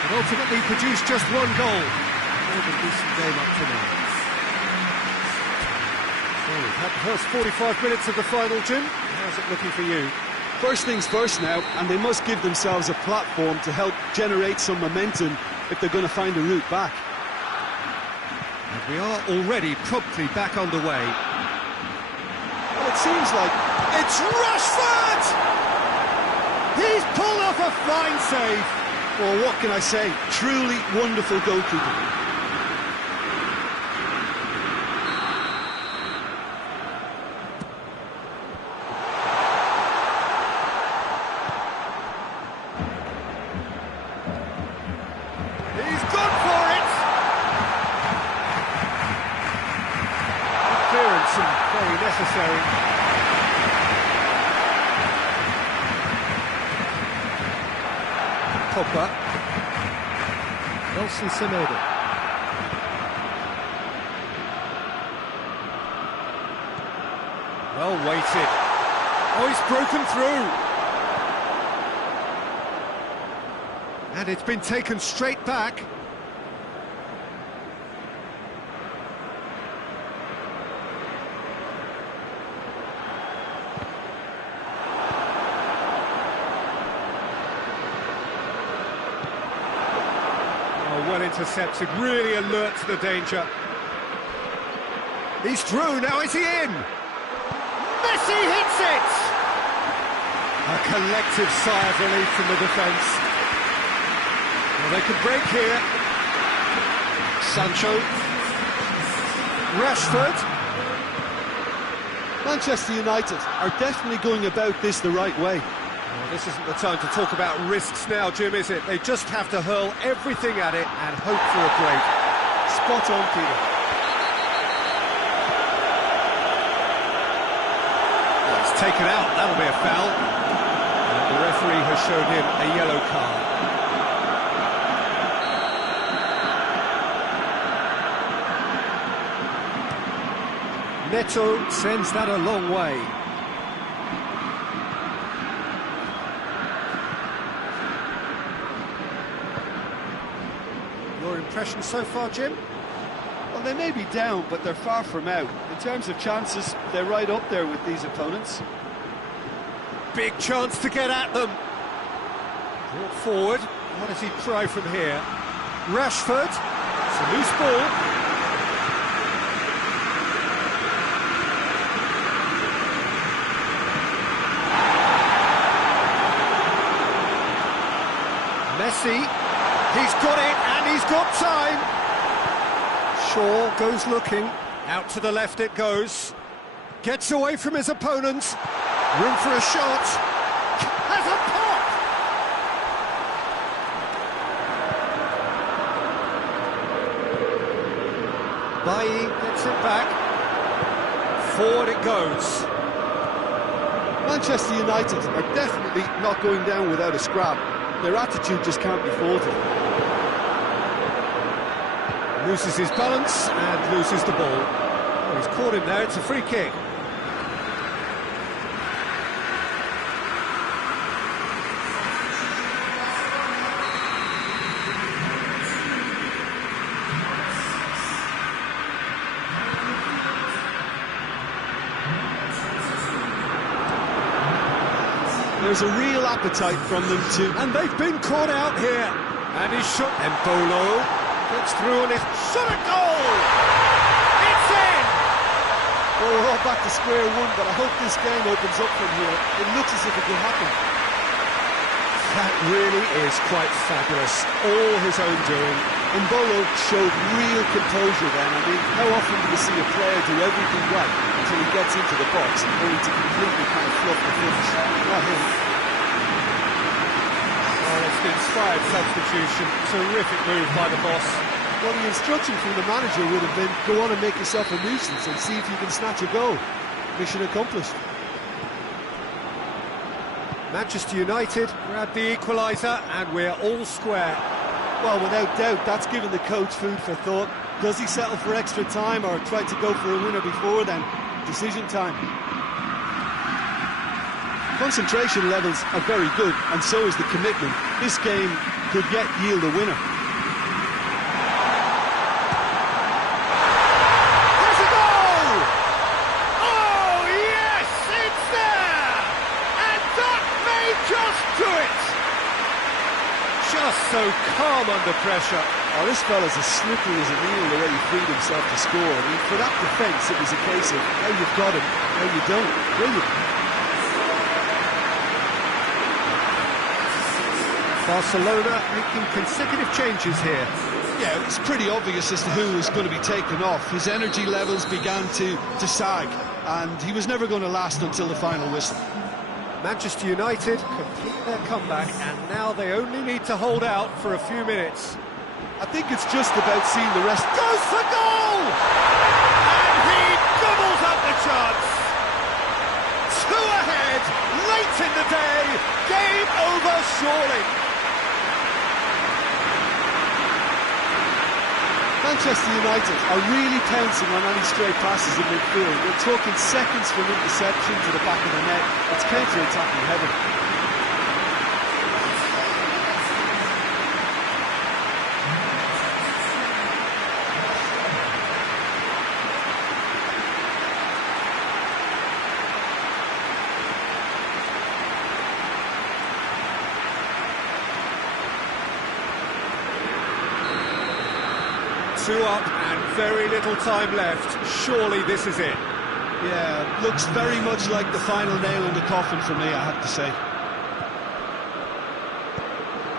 but ultimately produced just one goal. More than decent game up to now. So we've had the first 45 minutes of the final, Jim. How's it looking for you? First things first now, and they must give themselves a platform to help generate some momentum if they're going to find a route back. And we are already promptly back underway. Well, it seems like it's Rashford! He's pulled off a fine save. Well, what can I say? Truly wonderful goalkeeping. He's gone for it! Clearance and very necessary. Pogba. Nelson Semedo. Well weighted. Oh, he's broken through. And it's been taken straight back. Well intercepted, really alert to the danger. He's through, now is he in? Messi hits it! A collective sigh of relief from the defence. Well, they could break here. Sancho. Rashford. Manchester United are definitely going about this the right way. Well, this isn't the time to talk about risks now, Jim, is it? They just have to hurl everything at it and hope for a break. Spot on, Peter. Well, it's taken out, that'll be a foul. And the referee has shown him a yellow card. Neto sends that a long way. Your impression so far, Jim? Well, they may be down, but they're far from out. In terms of chances, they're right up there with these opponents. Big chance to get at them. Brought forward. What does he try from here? Rashford. It's a loose ball. Messi. He's got it, and he's got time. Shaw goes looking. Out to the left it goes. Gets away from his opponents. Room for a shot. Has a pop! Bailly gets it back. Forward it goes. Manchester United are definitely not going down without a scrap. Their attitude just can't be faulted. Loses his balance and loses the ball. Oh, he's caught him there, it's a free kick. There's a real appetite from them too. And they've been caught out here. And he's shot. Embolo gets through and it's shot a goal! It's in! Well, we're all back to square one, but I hope this game opens up from here. It looks as if it could happen. That really is quite fabulous. All his own doing. Embolo showed real composure then. I mean, how often do you see a player do everything right until he gets into the box, only to completely kind of fluff the finish? Not him. Oh, it's an inspired substitution. Terrific move by the boss. Well, the instruction from the manager would have been, go on and make yourself a nuisance and see if you can snatch a goal. Mission accomplished. Manchester United grab the equaliser and we're all square. Well, without doubt, that's given the coach food for thought. Does he settle for extra time or try to go for a winner before then? Decision time. Concentration levels are very good, and so is the commitment. This game could yet yield a winner. There's a goal! Oh, yes, it's there! And that may just do it! Just so calm under pressure. Oh, this fella's as slippery as a needle the way he freed himself to score. I mean, for that defence, it was a case of how you've got him, how you don't. Brilliant. Barcelona making consecutive changes here. Yeah, it was pretty obvious as to who was going to be taken off. His energy levels began to sag, and he was never going to last until the final whistle. Manchester United complete their comeback, and now they only need to hold out for a few minutes. I think it's just about seeing the rest. Goes for goal! And he gobbles up the chance. 2 ahead, late in the day, game over surely. Manchester United are really pouncing on any stray passes in midfield. We're talking seconds from interception to the back of the net. It's counter-attacking heaven. Two up and very little time left. Surely this is it. Yeah, looks very much like the final nail in the coffin for me, I have to say.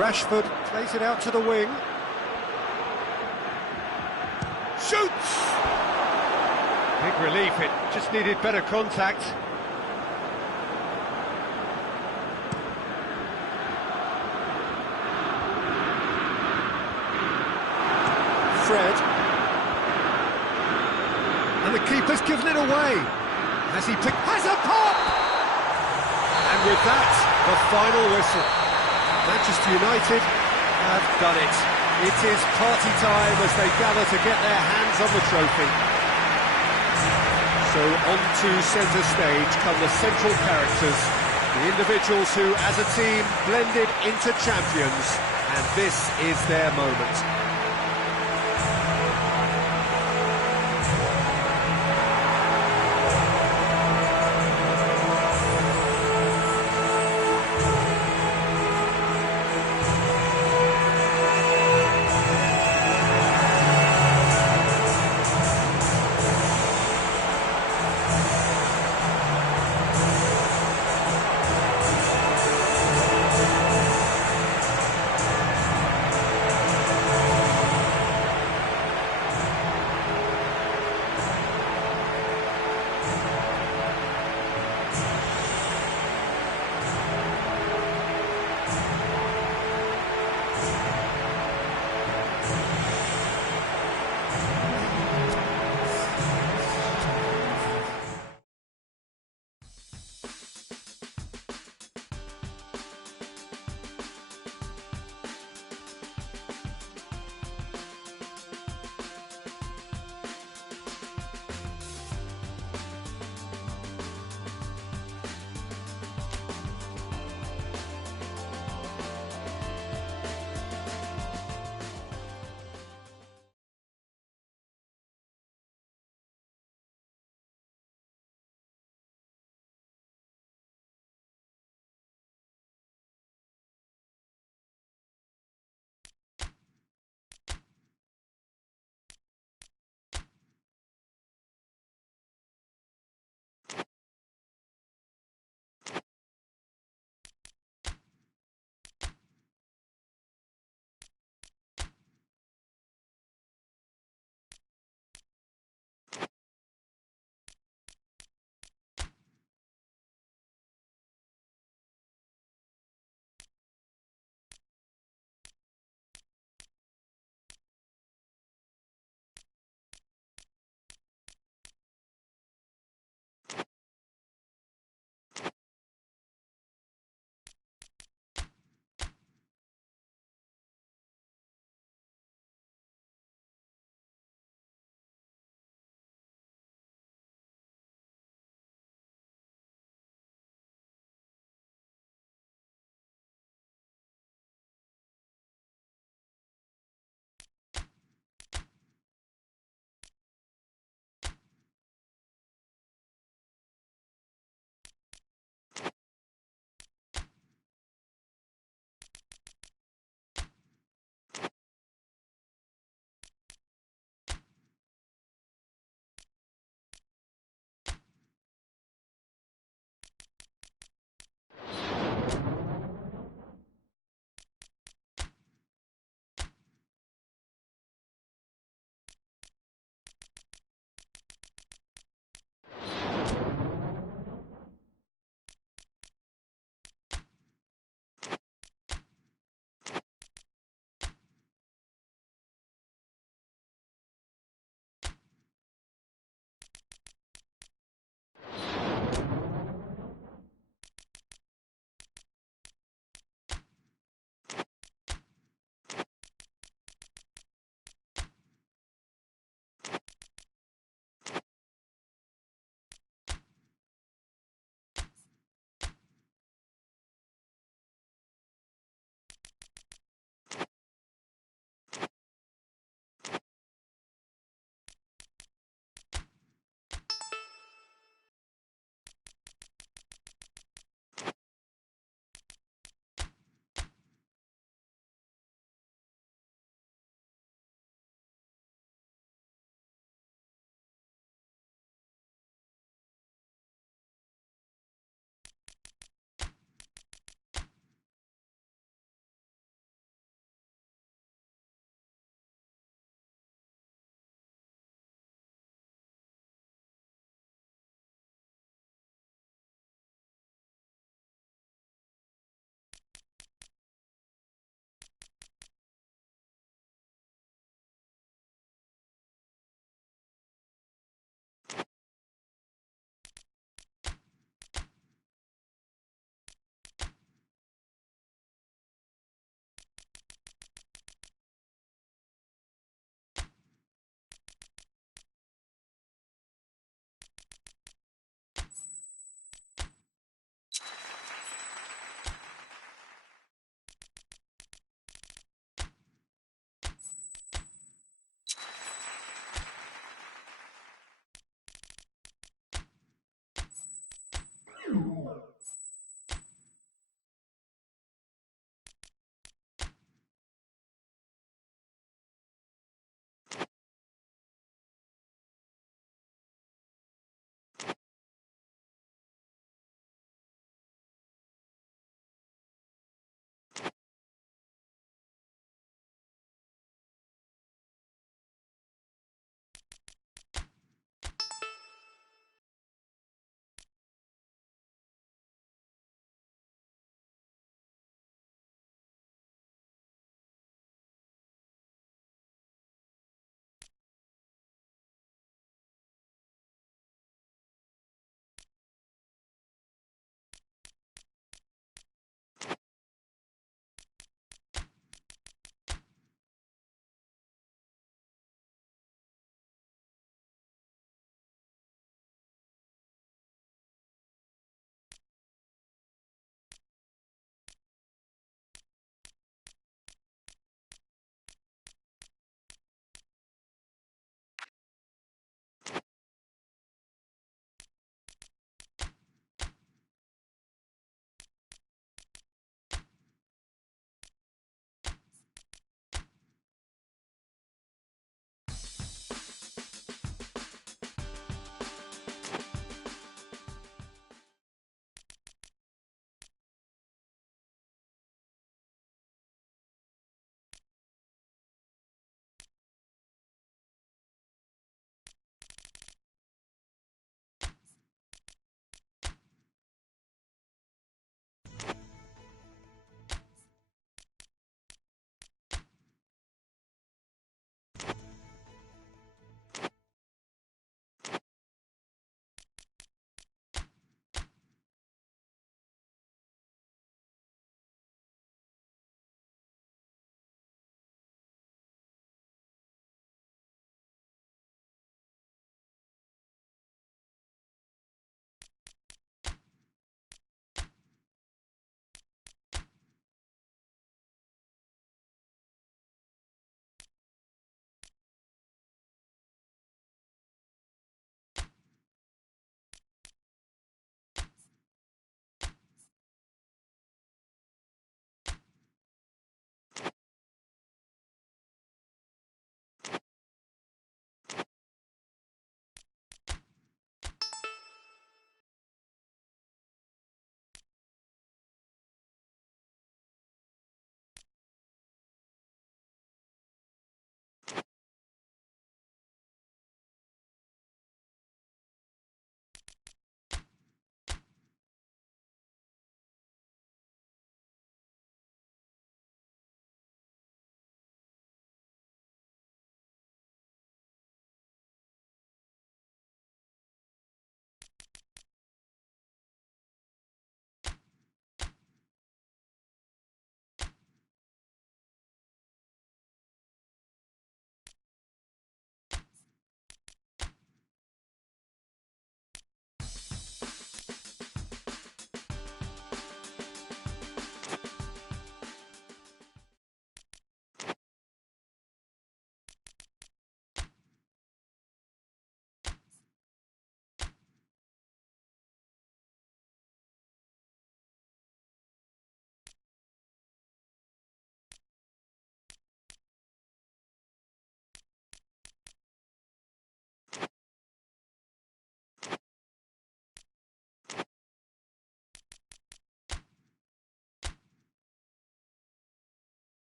Rashford plays it out to the wing. Shoots! Big relief, it just needed better contact. Fred. And the keeper's given it away. Has he picked... Has a pop! And with that, the final whistle. Manchester United have done it. It is party time as they gather to get their hands on the trophy. So on to centre stage come the central characters, the individuals who, as a team, blended into champions. And this is their moment.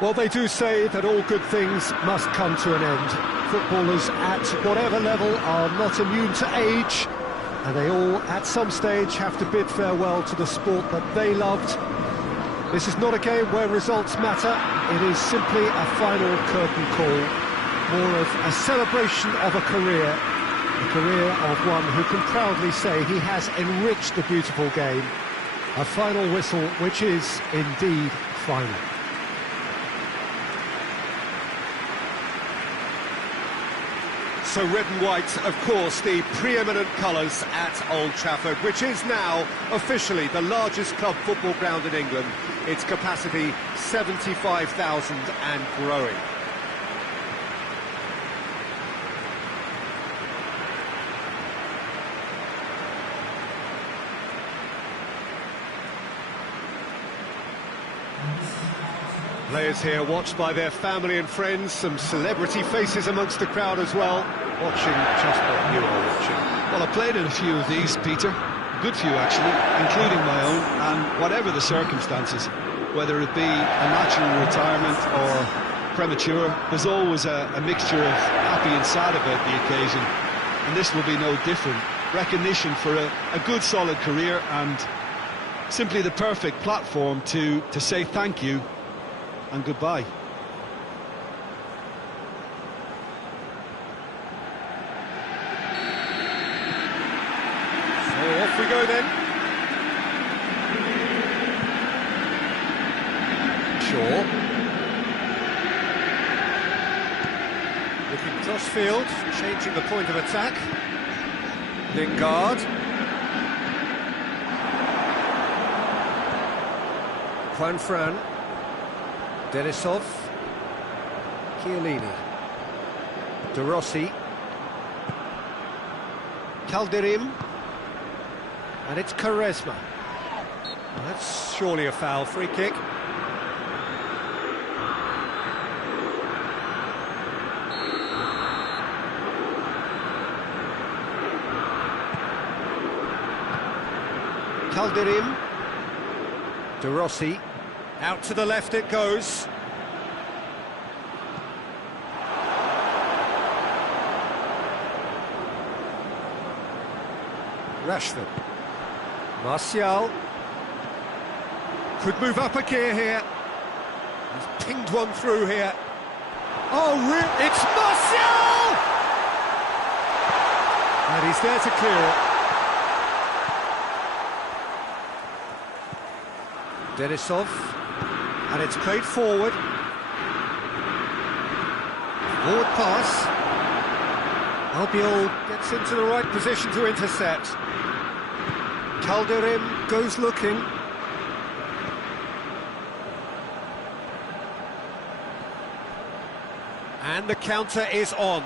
Well, they do say that all good things must come to an end. Footballers at whatever level are not immune to age, and they all, at some stage, have to bid farewell to the sport that they loved. This is not a game where results matter. It is simply a final curtain call, more of a celebration of a career of one who can proudly say he has enriched the beautiful game. A final whistle which is indeed final. So red and white, of course, the preeminent colours at Old Trafford, which is now officially the largest club football ground in England. Its capacity 75,000 and growing. Players here watched by their family and friends, some celebrity faces amongst the crowd as well, watching just what you are watching. Well, I played in a few of these, Peter. A good few, actually, including my own, and whatever the circumstances, whether it be a natural retirement or premature, there's always a mixture of happy and sad about the occasion, and this will be no different. Recognition for a good, solid career, and simply the perfect platform to say thank you and goodbye. So off we go then. Shaw. Looking cross-field, changing the point of attack. Lingard. Juan Fran. Denisov, Chiellini, De Rossi, Calderim, and it's Quaresma. Well, that's surely a foul, free kick. Calderim, De Rossi. Out to the left it goes. Rashford. Martial. Could move up a gear here. He's pinged one through here. Oh, it's Martial! And he's there to clear it. Denisov. And it's played forward. Forward pass. Albiol gets into the right position to intercept. Calderim goes looking. And the counter is on.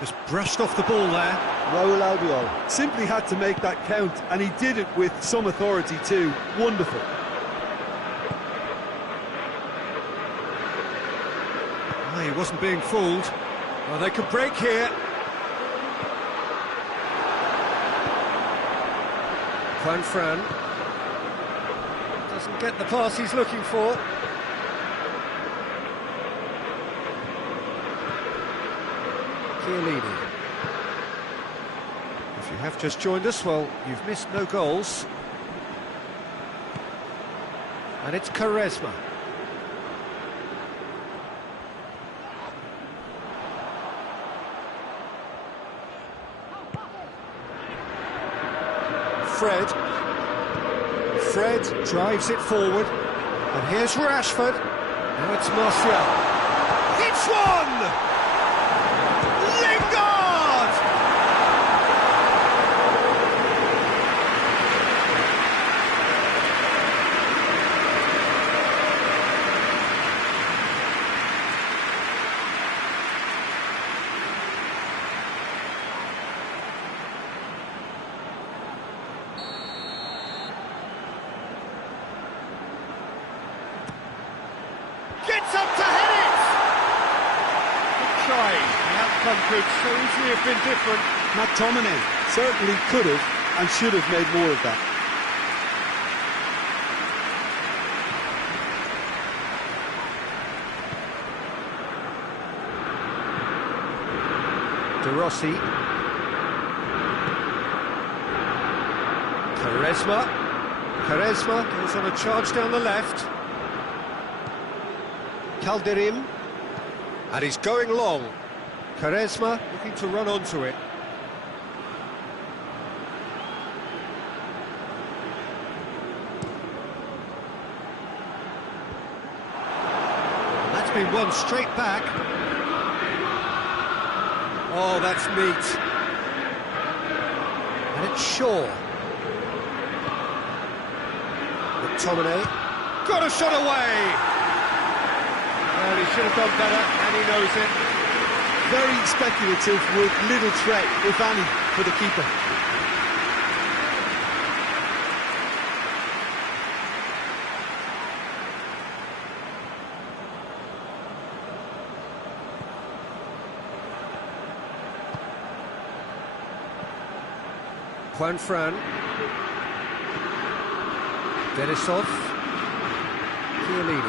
Just brushed off the ball there. Raul Albiol simply had to make that count, and he did it with some authority too. Wonderful. He wasn't being fooled. Well, they could break here. Juan Fran doesn't get the pass he's looking for. Chiellini. If you have just joined us, well, you've missed no goals. And it's Quaresma. Fred drives it forward, and here's Rashford. Now it's Martial. It's one! Lingard! Gets up to head it! Good try. The outcome could so easily have been different. McTominay certainly could have and should have made more of that. De Rossi. Quaresma goes on a charge down the left. Calderim. And he's going long. Quaresma looking to run onto it. That's been won straight back. Oh, that's neat. And it's Shaw. McTominay. Got a shot away! Well, he should have done better, and he knows it. Very speculative with little threat, if any, for the keeper. Juan Fran. Denisov. Chiellini.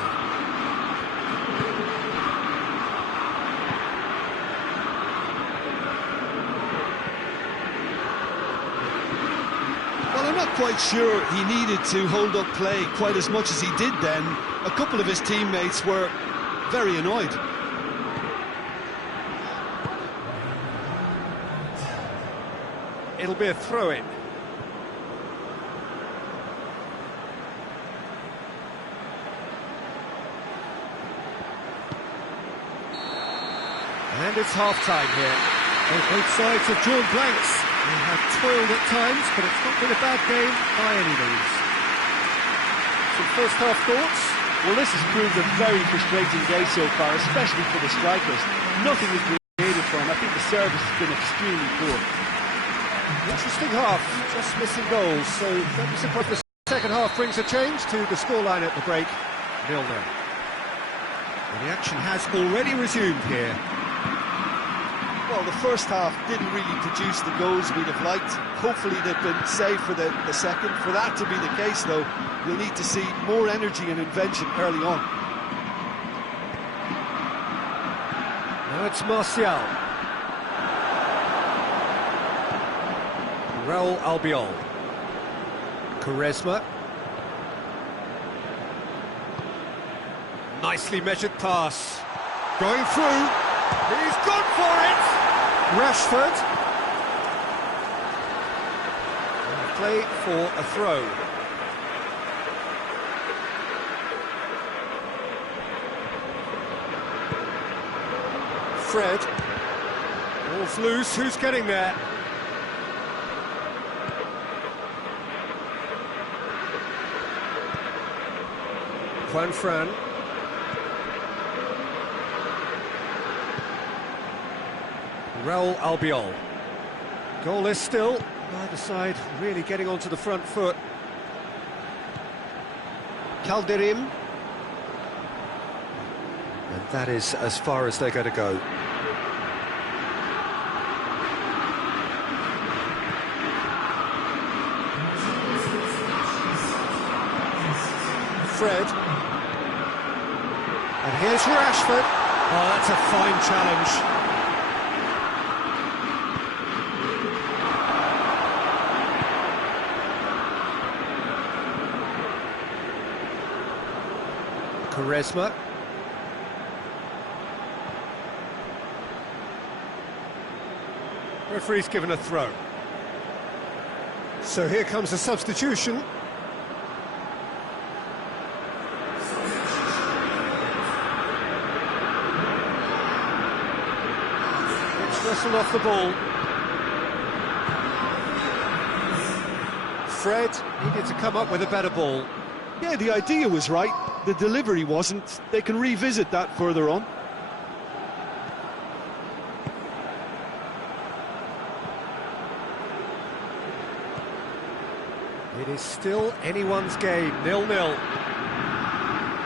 Well, I'm not quite sure he needed to hold up play quite as much as he did then. A couple of his teammates were very annoyed. It'll be a throw-in. And it's half-time here. Well, both sides have drawn blanks. They have toiled at times, but it's not been a bad game by any means. Some first-half thoughts? Well, this has proved a very frustrating day so far, especially for the strikers. Nothing has been created for them. I think the service has been extremely poor. Interesting half, just missing goals. So let me see if the second half brings a change to the scoreline at the break. 0-0. And the action has already resumed here. Well, the first half didn't really produce the goals we'd have liked. Hopefully they've been saved for the second. For that to be the case, though, we'll need to see more energy and invention early on. Now it's Martial. Raul Albiol. Quaresma. Nicely measured pass. Going through. He's gone for it! Rashford. And play for a throw. Fred. Ball's loose. Who's getting there? Juan Fran. Raul Albiol. Goalless still. Neither side really getting onto the front foot. Calderim. And that is as far as they're going to go. Fred. And here's Rashford. Oh, that's a fine challenge. Quaresma. Referee's given a throw. So here comes a substitution. It's wrestled off the ball. Fred needed to come up with a better ball. Yeah, the idea was right. The delivery wasn't. They can revisit that further on. It is still anyone's game, 0-0.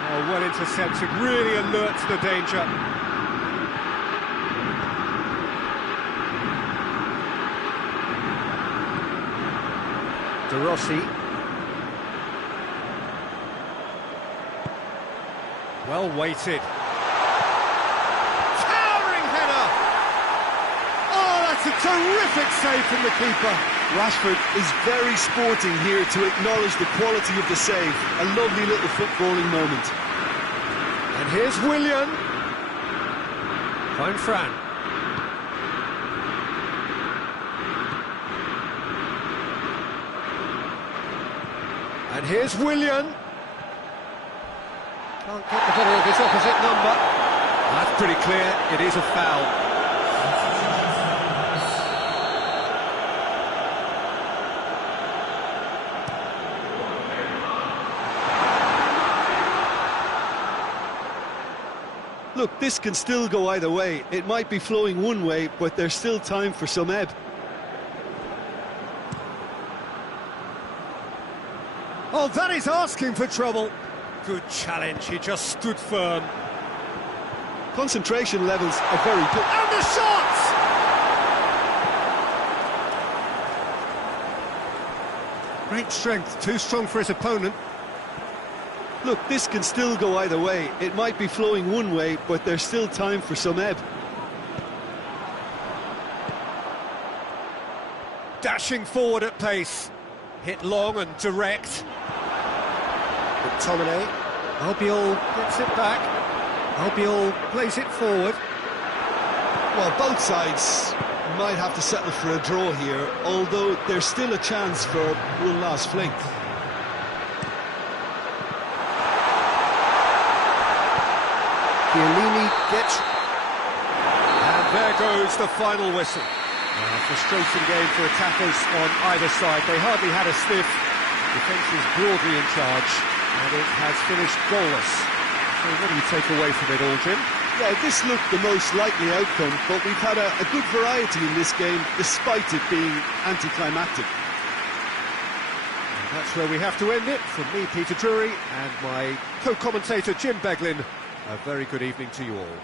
Oh, well intercepted, really alert to the danger. De Rossi. Well weighted. Towering header! Oh, It's a terrific save from the keeper. Rashford is very sporting here to acknowledge the quality of the save. A lovely little footballing moment. And here's Willian. Fine Fran. And here's Willian. Can't get the better of his opposite number. That's pretty clear, it is a foul. Look, this can still go either way. It might be flowing one way, but there's still time for some ebb. Oh, that is asking for trouble. Good challenge, he just stood firm. Concentration levels are very good. And the shot! Great strength, too strong for his opponent. Look, this can still go either way. It might be flowing one way, but there's still time for some ebb. Dashing forward at pace. Hit long and direct. McTominay. Albiol gets it back. Albiol plays it forward. Well, both sides might have to settle for a draw here, although there's still a chance for one last fling. Chiellini gets... And there goes the final whistle. Frustrating game for attackers on either side. They hardly had a sniff. Defence is broadly in charge, and it has finished goalless. So what do you take away from it all, Jim? Yeah, this looked the most likely outcome, but we've had a good variety in this game, despite it being anticlimactic. And that's where we have to end it. From me, Peter Drury, and my co-commentator, Jim Beglin, a very good evening to you all.